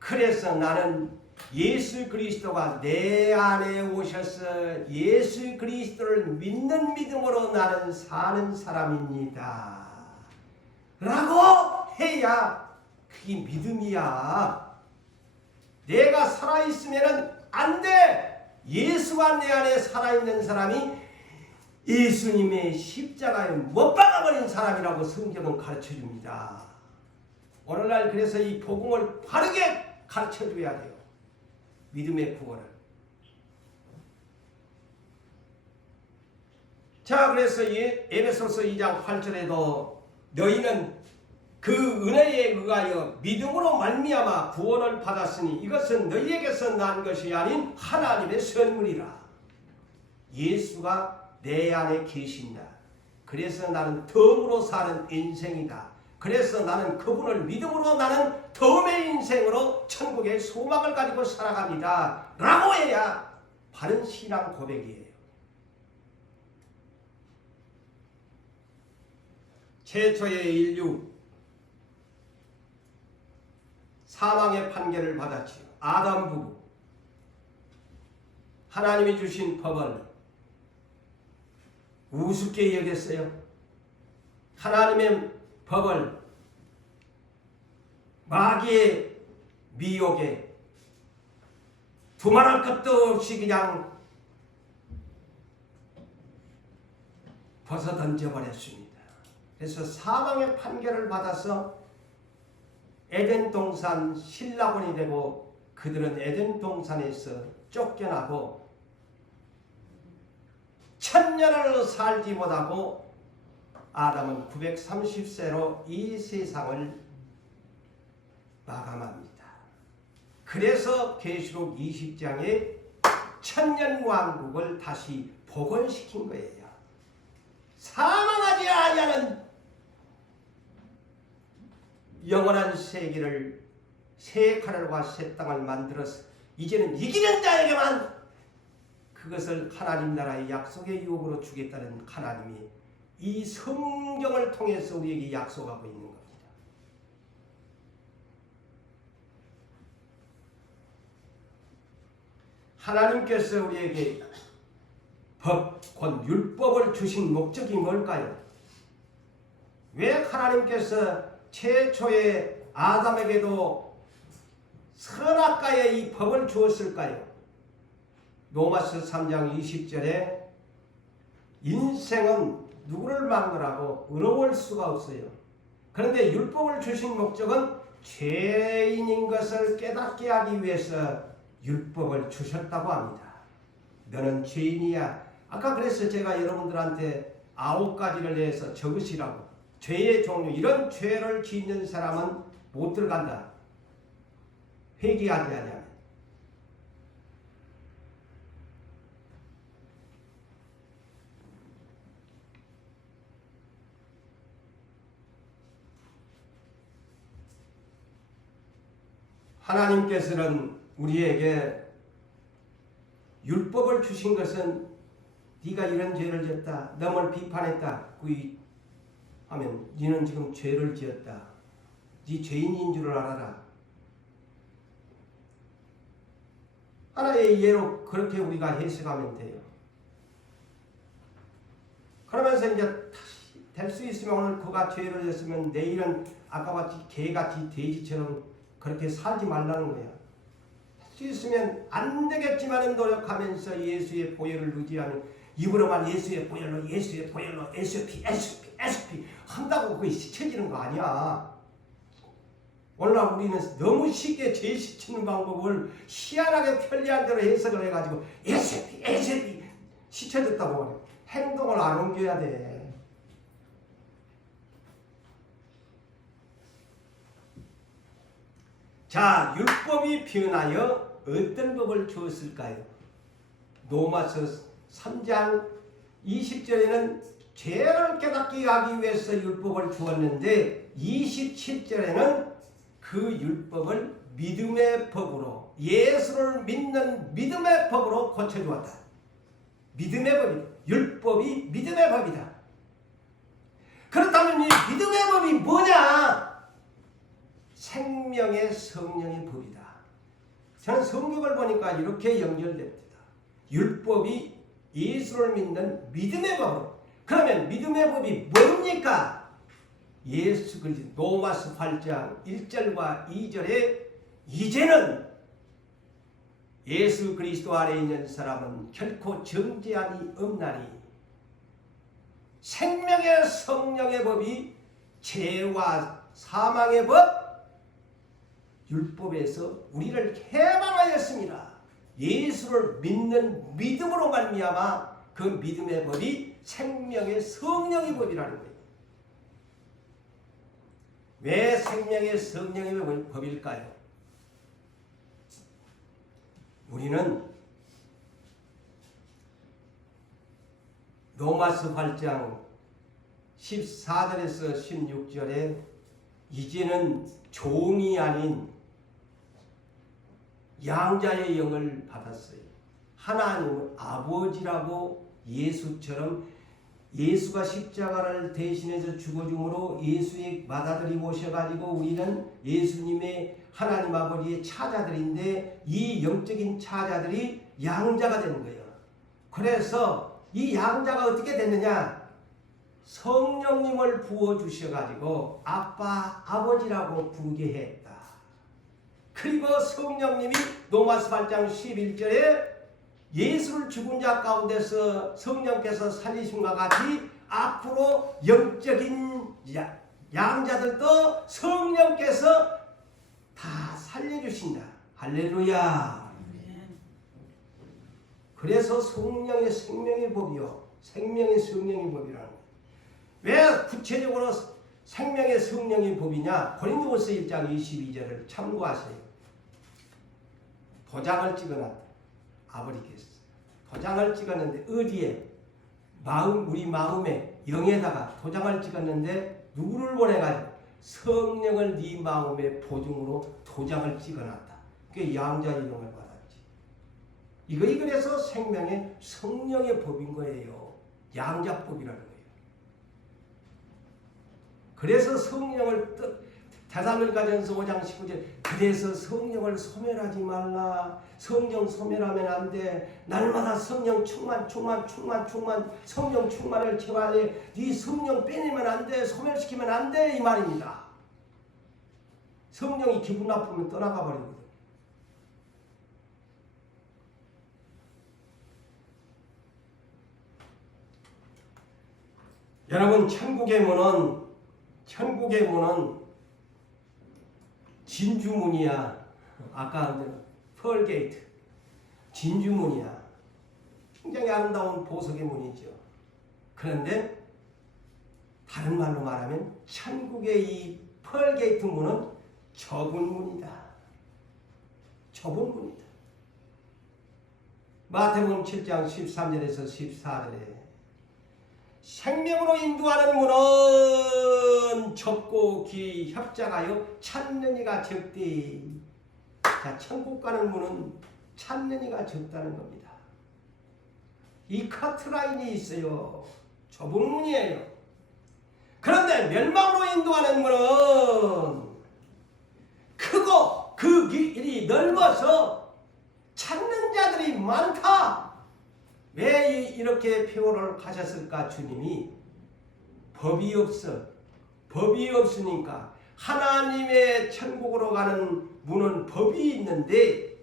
그래서 나는 예수 그리스도가 내 안에 오셔서 예수 그리스도를 믿는 믿음으로 나는 사는 사람입니다. 라고 해야 그게 믿음이야. 내가 살아있으면 안 돼. 예수가 내 안에 살아있는 사람이 예수님의 십자가에 못 박아버린 사람이라고 성경은 가르쳐줍니다. 오늘날 그래서 이 복음을 바르게 가르쳐줘야 돼요. 믿음의 구원을. 자, 그래서 에베소서 2장 8절에도 너희는 그 은혜에 의하여 믿음으로 말미암아 구원을 받았으니 이것은 너희에게서 난 것이 아닌 하나님의 선물이라. 예수가 내 안에 계신다. 그래서 나는 덤으로 사는 인생이다. 그래서 나는 그분을 믿음으로 나는 덤의 인생으로 천국의 소망을 가지고 살아갑니다. 라고 해야 바른 신앙 고백이에요. 최초의 인류 사망의 판결을 받았지요. 아담 부부 하나님이 주신 법을 우습게 여겼어요. 하나님의 법을 마귀의 미혹에 두말할 것도 없이 그냥 벗어 던져버렸습니다. 그래서 사망의 판결을 받아서 에덴 동산 신라곤이 되고 그들은 에덴 동산에서 쫓겨나고 천년을 살지 못하고 아담은 930세로 이 세상을 마감합니다. 그래서 계시록 20장에 천년왕국을 다시 복원시킨 거예요. 사망하지 아니하는 영원한 세계를 새 하늘과 새 땅을 만들어서 이제는 이기는 자에게만 그것을 하나님 나라의 약속의 유업으로 주겠다는 하나님이 이 성경을 통해서 우리에게 약속하고 있는 겁니다. 하나님께서 우리에게 법, 곧 율법을 주신 목적이 뭘까요? 왜 하나님께서 최초의 아담에게도 선악과의 이 법을 주었을까요? 로마서 3장 20절에 인생은 누구를 막느라고 의로울 수가 없어요. 그런데 율법을 주신 목적은 죄인인 것을 깨닫게 하기 위해서 율법을 주셨다고 합니다. 너는 죄인이야. 아까 그래서 제가 여러분들한테 9가지를 내서 적으시라고. 죄의 종류, 이런 죄를 짓는 사람은 못 들어간다. 회개하지 않으면. 하나님께서는 우리에게 율법을 주신 것은 네가 이런 죄를 지었다, 너를 비판했다 하면 너는 지금 죄를 지었다, 네 죄인인 줄 알아라. 하나의 예로 그렇게 우리가 해석하면 돼요. 그러면서 이제 될 수 있으면 오늘 그가 죄를 졌으면 내일은 아까 같이 개같이 돼지처럼 그렇게 살지 말라는 거야. 할 수 있으면 안 되겠지만은 노력하면서 예수의 보혈을 의지하는, 입으로만 예수의 보혈로 SP 한다고 그게 시켜지는 거 아니야. 오늘날 우리는 너무 쉽게 죄 시키는 방법을 희한하게 편리한 대로 해석을 해가지고 SP 시켜줬다고 하네. 행동을 안 옮겨야 돼. 자, 율법이 변하여 어떤 법을 주었을까요? 로마서 3장 20절에는 죄를 깨닫게 하기 위해서 율법을 주었는데 27절에는 그 율법을 믿음의 법으로, 예수를 믿는 믿음의 법으로 고쳐주었다. 믿음의 법이, 율법이 믿음의 법이다. 그렇다면 이 믿음의 법이 뭐냐? 생명의 성령의 법이다. 저는 성경을 보니까 이렇게 연결됩니다. 율법이 예수를 믿는 믿음의 법. 그러면 믿음의 법이 뭡니까? 예수 그리스도, 로마서 8장 1절과 2절에 이제는 예수 그리스도 안에 있는 사람은 결코 정죄함이 없나니 생명의 성령의 법이 죄와 사망의 법, 율법에서 우리를 해방하였습니다. 예수를 믿는 믿음으로 말미암아 그 믿음의 법이 생명의 성령의 법이라는 거예요. 왜 생명의 성령의 법일까요? 우리는 로마서 8장 14절에서 16절에 이제는 종이 아닌 양자의 영을 받았어요. 하나님은 아버지라고 예수처럼 예수가 십자가를 대신해서 죽어줌으로 예수의 맏아들이 오셔가지고 우리는 예수님의 하나님 아버지의 차자들인데 이 영적인 차자들이 양자가 되는 거예요. 그래서 이 양자가 어떻게 됐느냐? 성령님을 부어주셔가지고 아빠, 아버지라고 부르게 했다. 그리고 성령님이 로마서 8장 11절에 예수를 죽은 자 가운데서 성령께서 살리심과 같이 앞으로 영적인 양자들도 성령께서 다 살려주신다. 할렐루야. 그래서 성령의 생명의 법이요, 생명의 성령의 법이라는 거예요. 왜 구체적으로 생명의 성령의 법이냐? 고린도후서 1장 22절을 참고하세요. 도장을 찍어놨다. 아버지께서 도장을 찍었는데 어디에? 우리 마음에 영에다가 도장을 찍었는데 누구를 보내가지고 성령을 네 마음의 보증으로 도장을 찍어놨다. 그게 양자의 영을 받았지. 이거 그래서 생명의 성령의 법인 거예요. 양자법이라는 거예요. 그래서 성령을 데살로니가전서 5장 19절 그래서 성령을 소멸하지 말라. 성령 소멸하면 안 돼. 날마다 성령 충만 성령 충만을 채워야 돼. 네 성령 빼내면 안 돼. 소멸시키면 안 돼. 이 말입니다. 성령이 기분 나쁘면 떠나가 버리거든. 여러분 천국의 문은 진주문이야. 아까 펄게이트 진주문이야. 굉장히 아름다운 보석의 문이죠. 그런데 다른 말로 말하면 천국의 이 펄게이트 문은 좁은 문이다. 좁은 문이다. 마태복음 7장 13절에서 14절에 생명으로 인도하는 문은 좁고 길이 협착하여 찾는 이가 적대. 자, 천국 가는 문은 찾는 이가 적다는 겁니다. 이 커트라인이 있어요. 좁은 문이에요. 그런데 멸망으로 인도하는 문은 크고 그 길이 넓어서 찾는 자들이 많다. 왜 이렇게 표현을 하셨을까? 주님이 법이 없으니까 하나님의 천국으로 가는 문은 법이 있는데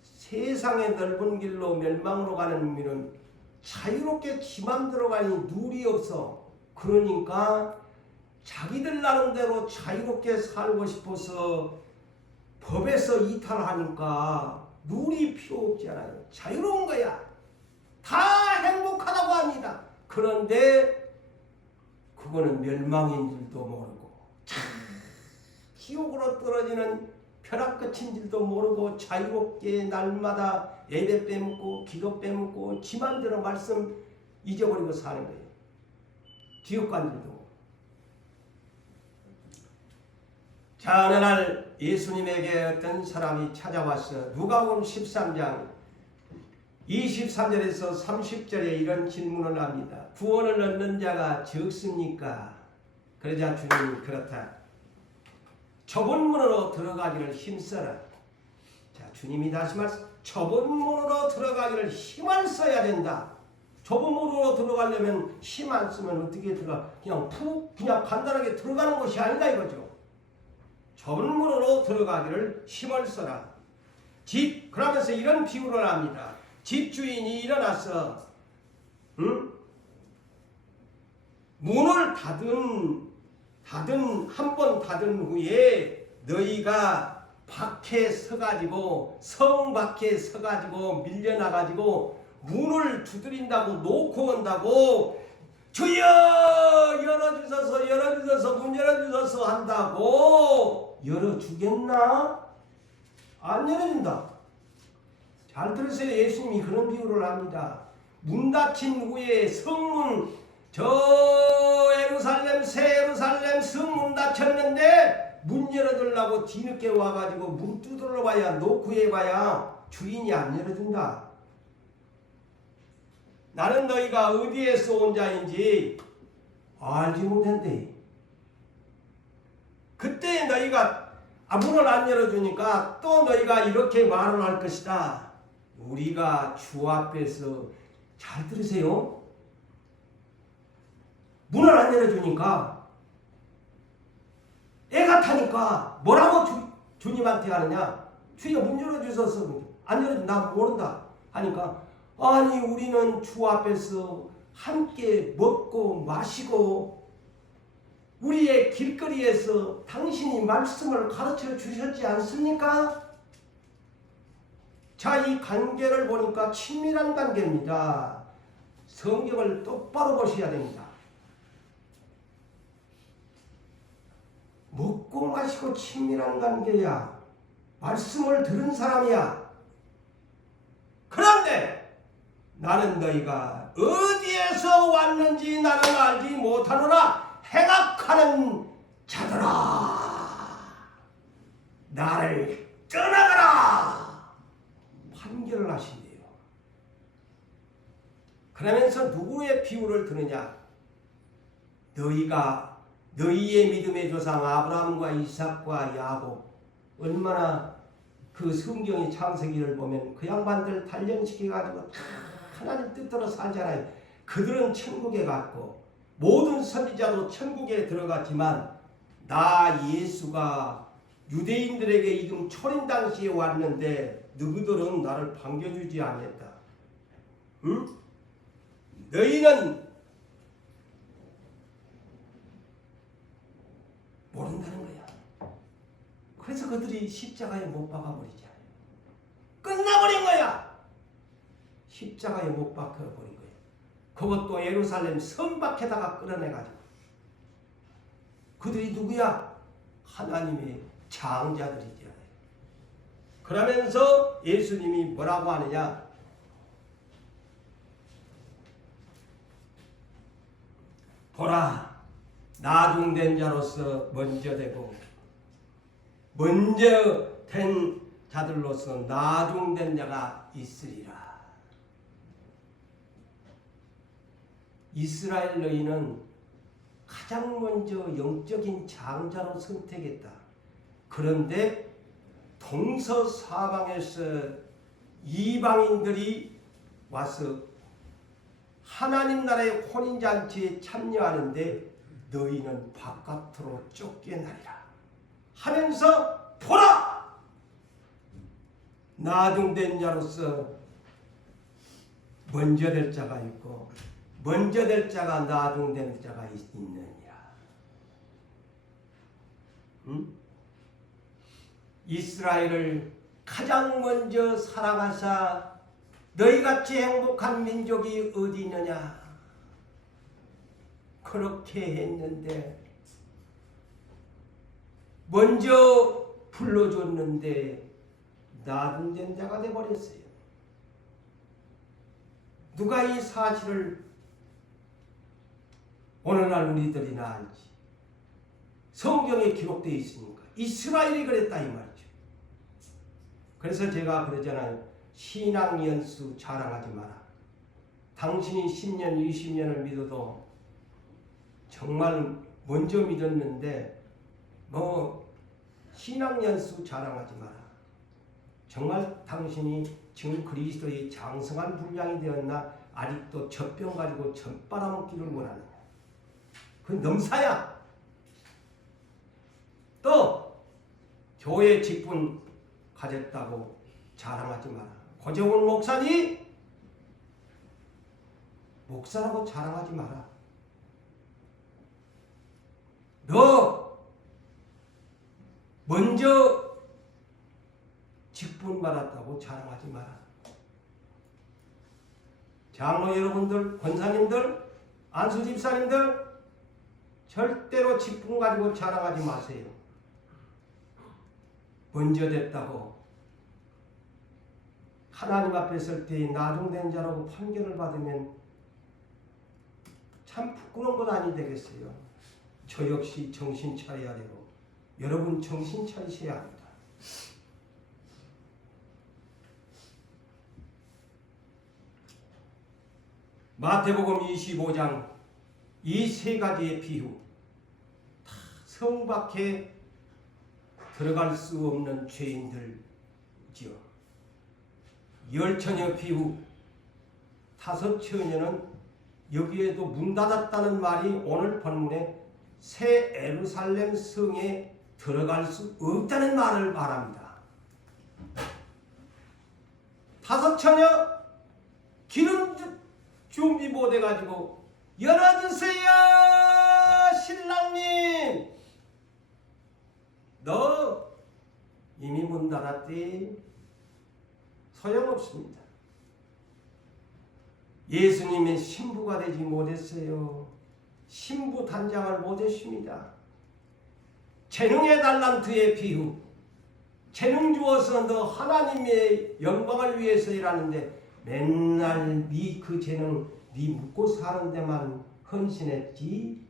세상의 넓은 길로 멸망으로 가는 문은 자유롭게 지 맘대로 가니 누리 없어. 그러니까 자기들 나름대로 자유롭게 살고 싶어서 법에서 이탈하니까 누리 필요 없잖아요. 자유로운 거야. 다 행복하다고 합니다. 그런데 그거는 멸망인 줄도 모르고 지옥으로 떨어지는 벼락끝인 줄도 모르고 자유롭게 날마다 예배 빼먹고 기도 빼먹고 지 맘대로 말씀 잊어버리고 사는 거예요. 지옥 간 줄도 모르고. 자, 어느 날 예수님에게 어떤 사람이 찾아왔어. 누가복음 13장 23절에서 30절에 이런 질문을 합니다. 구원을 얻는 자가 적습니까? 그러자 주님이 그렇다. 좁은 문으로 들어가기를 힘써라. 자, 주님이 다시 말씀. 좁은 문으로 들어가기를 힘을 써야 된다. 좁은 문으로 들어가려면 힘 안 쓰면 어떻게 들어가? 그냥 간단하게 들어가는 것이 아니다 이거죠. 좁은 문으로 들어가기를 힘을 써라. 그러면서 이런 비유를 합니다. 집주인이 일어나서 문을 한 번 닫은 후에 너희가 밖에 서가지고 성 밖에 서가지고 밀려나가지고 문을 두드린다고 놓고 온다고 주여 열어주소서 열어주소서 문 열어주소서 한다고 열어주겠나? 안 열어준다. 잘 들으세요. 예수님이 그런 비유를 합니다. 문 닫힌 후에 성문 저 예루살렘 새 예루살렘 성문 닫혔는데 문 열어주려고 뒤늦게 와가지고 문 두드려 봐야 놓고 해봐야 주인이 안 열어준다. 나는 너희가 어디에서 온 자인지 알지 못한대. 그때 너희가 문을 안 열어주니까 또 너희가 이렇게 말을 할 것이다. 우리가 주 앞에서 잘 들으세요. 문을 안 열어주니까 애가 타니까 뭐라고 주님한테 하느냐. 주여 문 열어주셔서 안 열어줘 나 모른다 하니까 아니 우리는 주 앞에서 함께 먹고 마시고 우리의 길거리에서 당신이 말씀을 가르쳐 주셨지 않습니까? 자, 이 관계를 보니까 친밀한 관계입니다. 성경을 똑바로 보셔야 됩니다. 먹고 마시고 친밀한 관계야. 말씀을 들은 사람이야. 그런데 나는 너희가 어디에서 왔는지 나는 알지 못하노라. 행악하는 자들아 나를 떠나가라 판결을 하신대요. 그러면서 누구의 비유를 드느냐. 너희가 너희의 믿음의 조상 아브라함과 이삭과 야곱 얼마나 그 성경의 창세기를 보면 그 양반들 단련시켜가지고 다 하나님 뜻대로 살잖아요. 그들은 천국에 갔고 모든 선지자도 천국에 들어갔지만 나 예수가 유대인들에게 이금 초림 당시에 왔는데 너희들은 나를 반겨주지 않았다. 응? 너희는 모른다는 거야. 그래서 그들이 십자가에 못 박아버리지 않아요. 끝나버린 거야. 십자가에 못 박아버린 거야. 그것도 예루살렘 성 밖에다가 끌어내가지고. 그들이 누구야? 하나님의 장자들이죠. 그러면서 예수님이 뭐라고 하느냐? 보라, 나중된 자로서 먼저 되고 먼저 된 자들로서 나중된 자가 있으리라. 이스라엘 너희는 가장 먼저 영적인 장자로 선택했다. 그런데 동서사방에서 이방인들이 와서 하나님 나라의 혼인잔치에 참여하는데 너희는 바깥으로 쫓겨나리라 하면서 보라! 나중된 자로서 먼저 될 자가 있고 먼저 될 자가 나중된 자가 있느니라. 응? 이스라엘을 가장 먼저 사랑하사 너희같이 행복한 민족이 어디 있느냐. 그렇게 했는데 먼저 불러줬는데 나중된 자가 돼버렸어요. 누가 이 사실을 오늘날 우리들이나 알지. 성경에 기록되어 있으니까. 이스라엘이 그랬다 이 말이죠. 그래서 제가 그러잖아요. 신앙연수 자랑하지 마라. 당신이 10년, 20년을 믿어도 정말 먼저 믿었는데 신앙연수 자랑하지 마라. 정말 당신이 지금 그리스도의 장성한 분량이 되었나 아직도 젖병 가지고 젖 빨아먹기를 원하느냐. 그건 넘사야. 또 교회 직분 가졌다고 자랑하지 마라. 고정훈 목사니 목사라고 자랑하지 마라. 너 먼저 직분 받았다고 자랑하지 마라. 장로 여러분들, 권사님들, 안수 집사님들 절대로 직분 가지고 자랑하지 마세요. 먼저 됐다고 하나님 앞에 설 때 나중된 자라고 판결을 받으면 참 부끄러운 건 아니 되겠어요. 저 역시 정신 차려야 되고 여러분 정신 차리셔야 합니다. 마태복음 25장 이 세 가지의 비유 다 성 밖에 들어갈 수 없는 죄인들지요. 열처녀 비유, 다섯 처녀는 여기에도 문 닫았다는 말이 오늘 본문에 새 예루살렘 성에 들어갈 수 없다는 말을 말합니다. 다섯 처녀 기름 준비 못 해가지고 열어주세요 신랑님, 너 이미 문 닫았지? 소용없습니다. 예수님의 신부가 되지 못했어요. 신부 단장을 못했습니다. 재능의 달란트의 비유, 재능 주어서 너 하나님의 영광을 위해서 일하는데 맨날 네 그 재능 네 묵고 사는 데만 헌신했지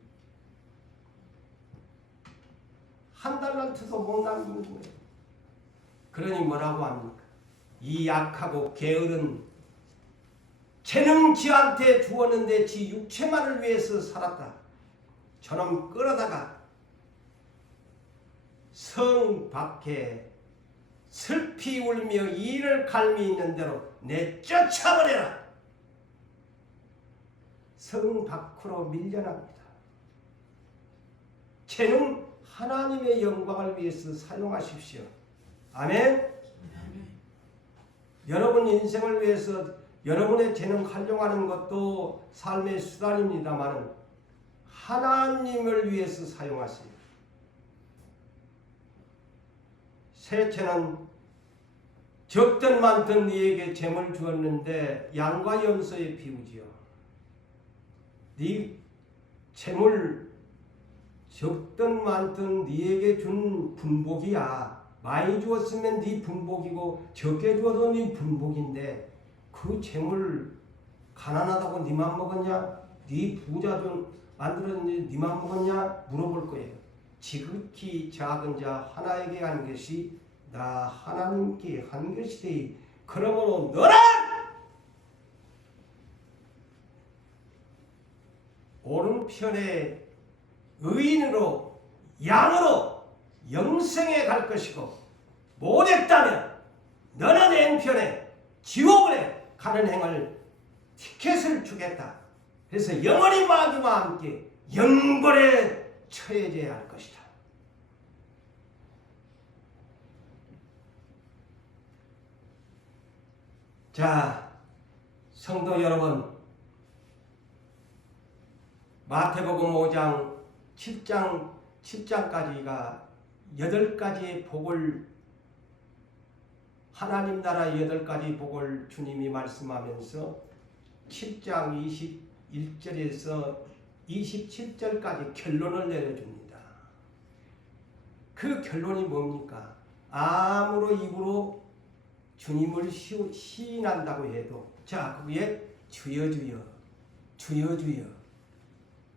한 달란트도 못 남긴 거예요. 그러니 뭐라고 합니까? 이 약하고 게으른 재능 지한테 주었는데 지 육체만을 위해서 살았다. 저놈 끌어다가 성 밖에 슬피 울며 이를 갈미 있는 대로 내쫓아버려라. 성 밖으로 밀려납니다. 재능 하나님의 영광을 위해서 사용하십시오. 아멘. 여러분 인생을 위해서 여러분의 재능 활용하는 것도 삶의 수단입니다만 하나님을 위해서 사용하세요. 셋째는 적든 많든 네게 재물 주었는데 양과 염소의 비유지요. 네 재물 적든 많든 네게 준 분복이야. 많이 주었으면 네 분복이고 적게 주어도 네 분복인데 그 재물 가난하다고 네만 먹었냐? 네 부자 좀 만들었는데 네만 먹었냐? 물어볼 거예요. 지극히 작은 자 하나에게 한 것이 나 하나님께 한 것이되 그러므로 너는 오른편에 의인으로 양으로 영생에 갈 것이고 못했다면 너는 왼편에 지옥에 가는 행을 티켓을 주겠다. 그래서 영원히 마귀와 함께 영벌에 처해져야 할 것이다. 자, 성도 여러분, 마태복음 5장 7장까지가 8가지의 복을 하나님 나라 8가지 복을 주님이 말씀하면서 7장 21절에서 27절까지 결론을 내려줍니다. 그 결론이 뭡니까? 아무로 입으로 주님을 시인한다고 해도 자, 그 위에 주여 주여 주여 주여.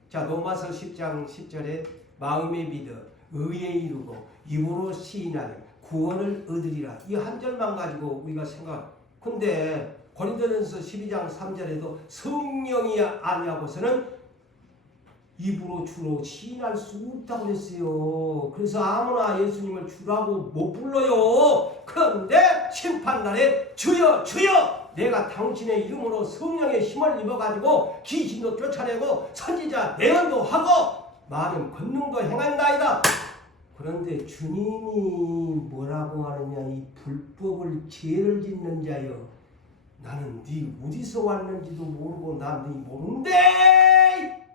자, 로마서 10장 10절에 마음에 믿어 의에 이루고 입으로 시인하여 구원을 얻으리라. 이 한 절만 가지고 우리가 생각. 근데 고린도전서 12장 3절에도 성령이 아니하고서는 입으로 주로 시인할 수 없다고 그랬어요. 그래서 아무나 예수님을 주라고 못 불러요. 그런데 심판날에 주여 주여 내가 당신의 이름으로 성령의 힘을 입어가지고 귀신도 쫓아내고 선지자 예언도 하고 많은 권능도 행한다이다. 그런데 주님이 뭐라고 하느냐? 이 불법을 죄를 짓는 자여 나는 네 어디서 왔는지도 모르고 난 네 모르는데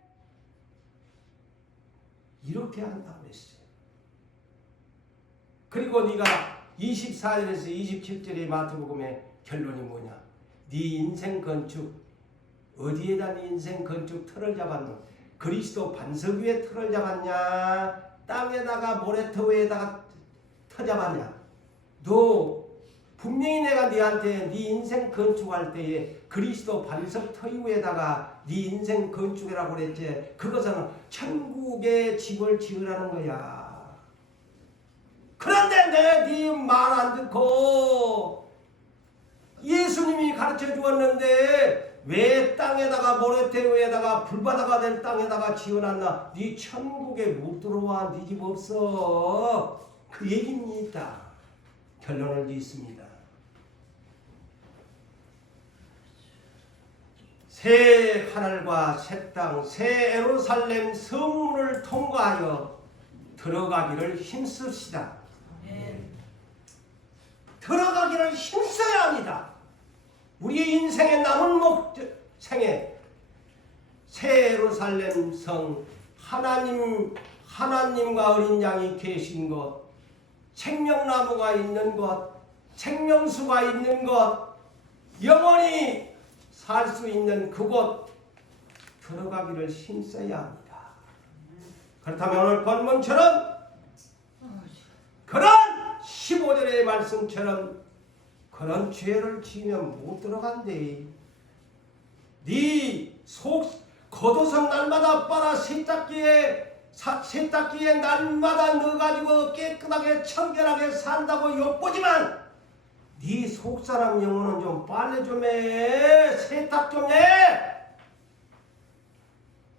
이렇게 한다고 했어요. 그리고 네가 24절에서 27절의 마태복음의 결론이 뭐냐? 네 인생 건축 어디에다 네 인생 건축 틀을 잡았노? 그리스도 반석 위에 틀을 잡았냐? 땅에다가 모래터 위에다가 터 잡았냐? 너 분명히 내가 네한테 네 인생 건축할 때에 그리스도 반석 터 위에다가 네 인생 건축이라고 그랬지. 그것은 천국의 집을 지으라는 거야. 그런데 네 말 안 듣고 예수님이 가르쳐 주었는데 왜 땅에다가 모래태 위에다가 불바다가 된 땅에다가 지어놨나? 네 천국에 못 들어와. 네 집 없어. 그 얘기입니다. 결론을 짓습니다. 새 하늘과 새 땅, 새 예루살렘 성문을 통과하여 들어가기를 힘씁시다. 들어가기를 힘써야 합니다. 우리 인생의 남은 생에 새 예루살렘 성, 하나님과 어린 양이 계신 곳, 생명나무가 있는 곳, 생명수가 있는 곳, 영원히 살 수 있는 그곳 들어가기를 힘써야 합니다. 그렇다면 오늘 본문처럼 그런 15절의 말씀처럼 그런 죄를 지으면 못 들어간대. 네 속 겉옷은 날마다 빨아 세탁기에 날마다 넣어가지고 깨끗하게 청결하게 산다고 욕보지만 네 속사람 영혼은 좀 빨래 좀 해. 세탁 좀 해.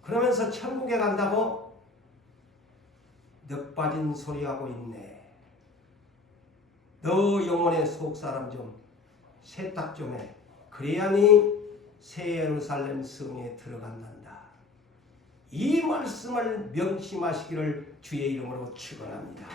그러면서 천국에 간다고 넉 빠진 소리하고 있네. 너 영혼의 속사람 좀 세탁 좀 해. 그래야니 새 예루살렘 성에 들어간단다. 이 말씀을 명심하시기를 주의 이름으로 축원합니다.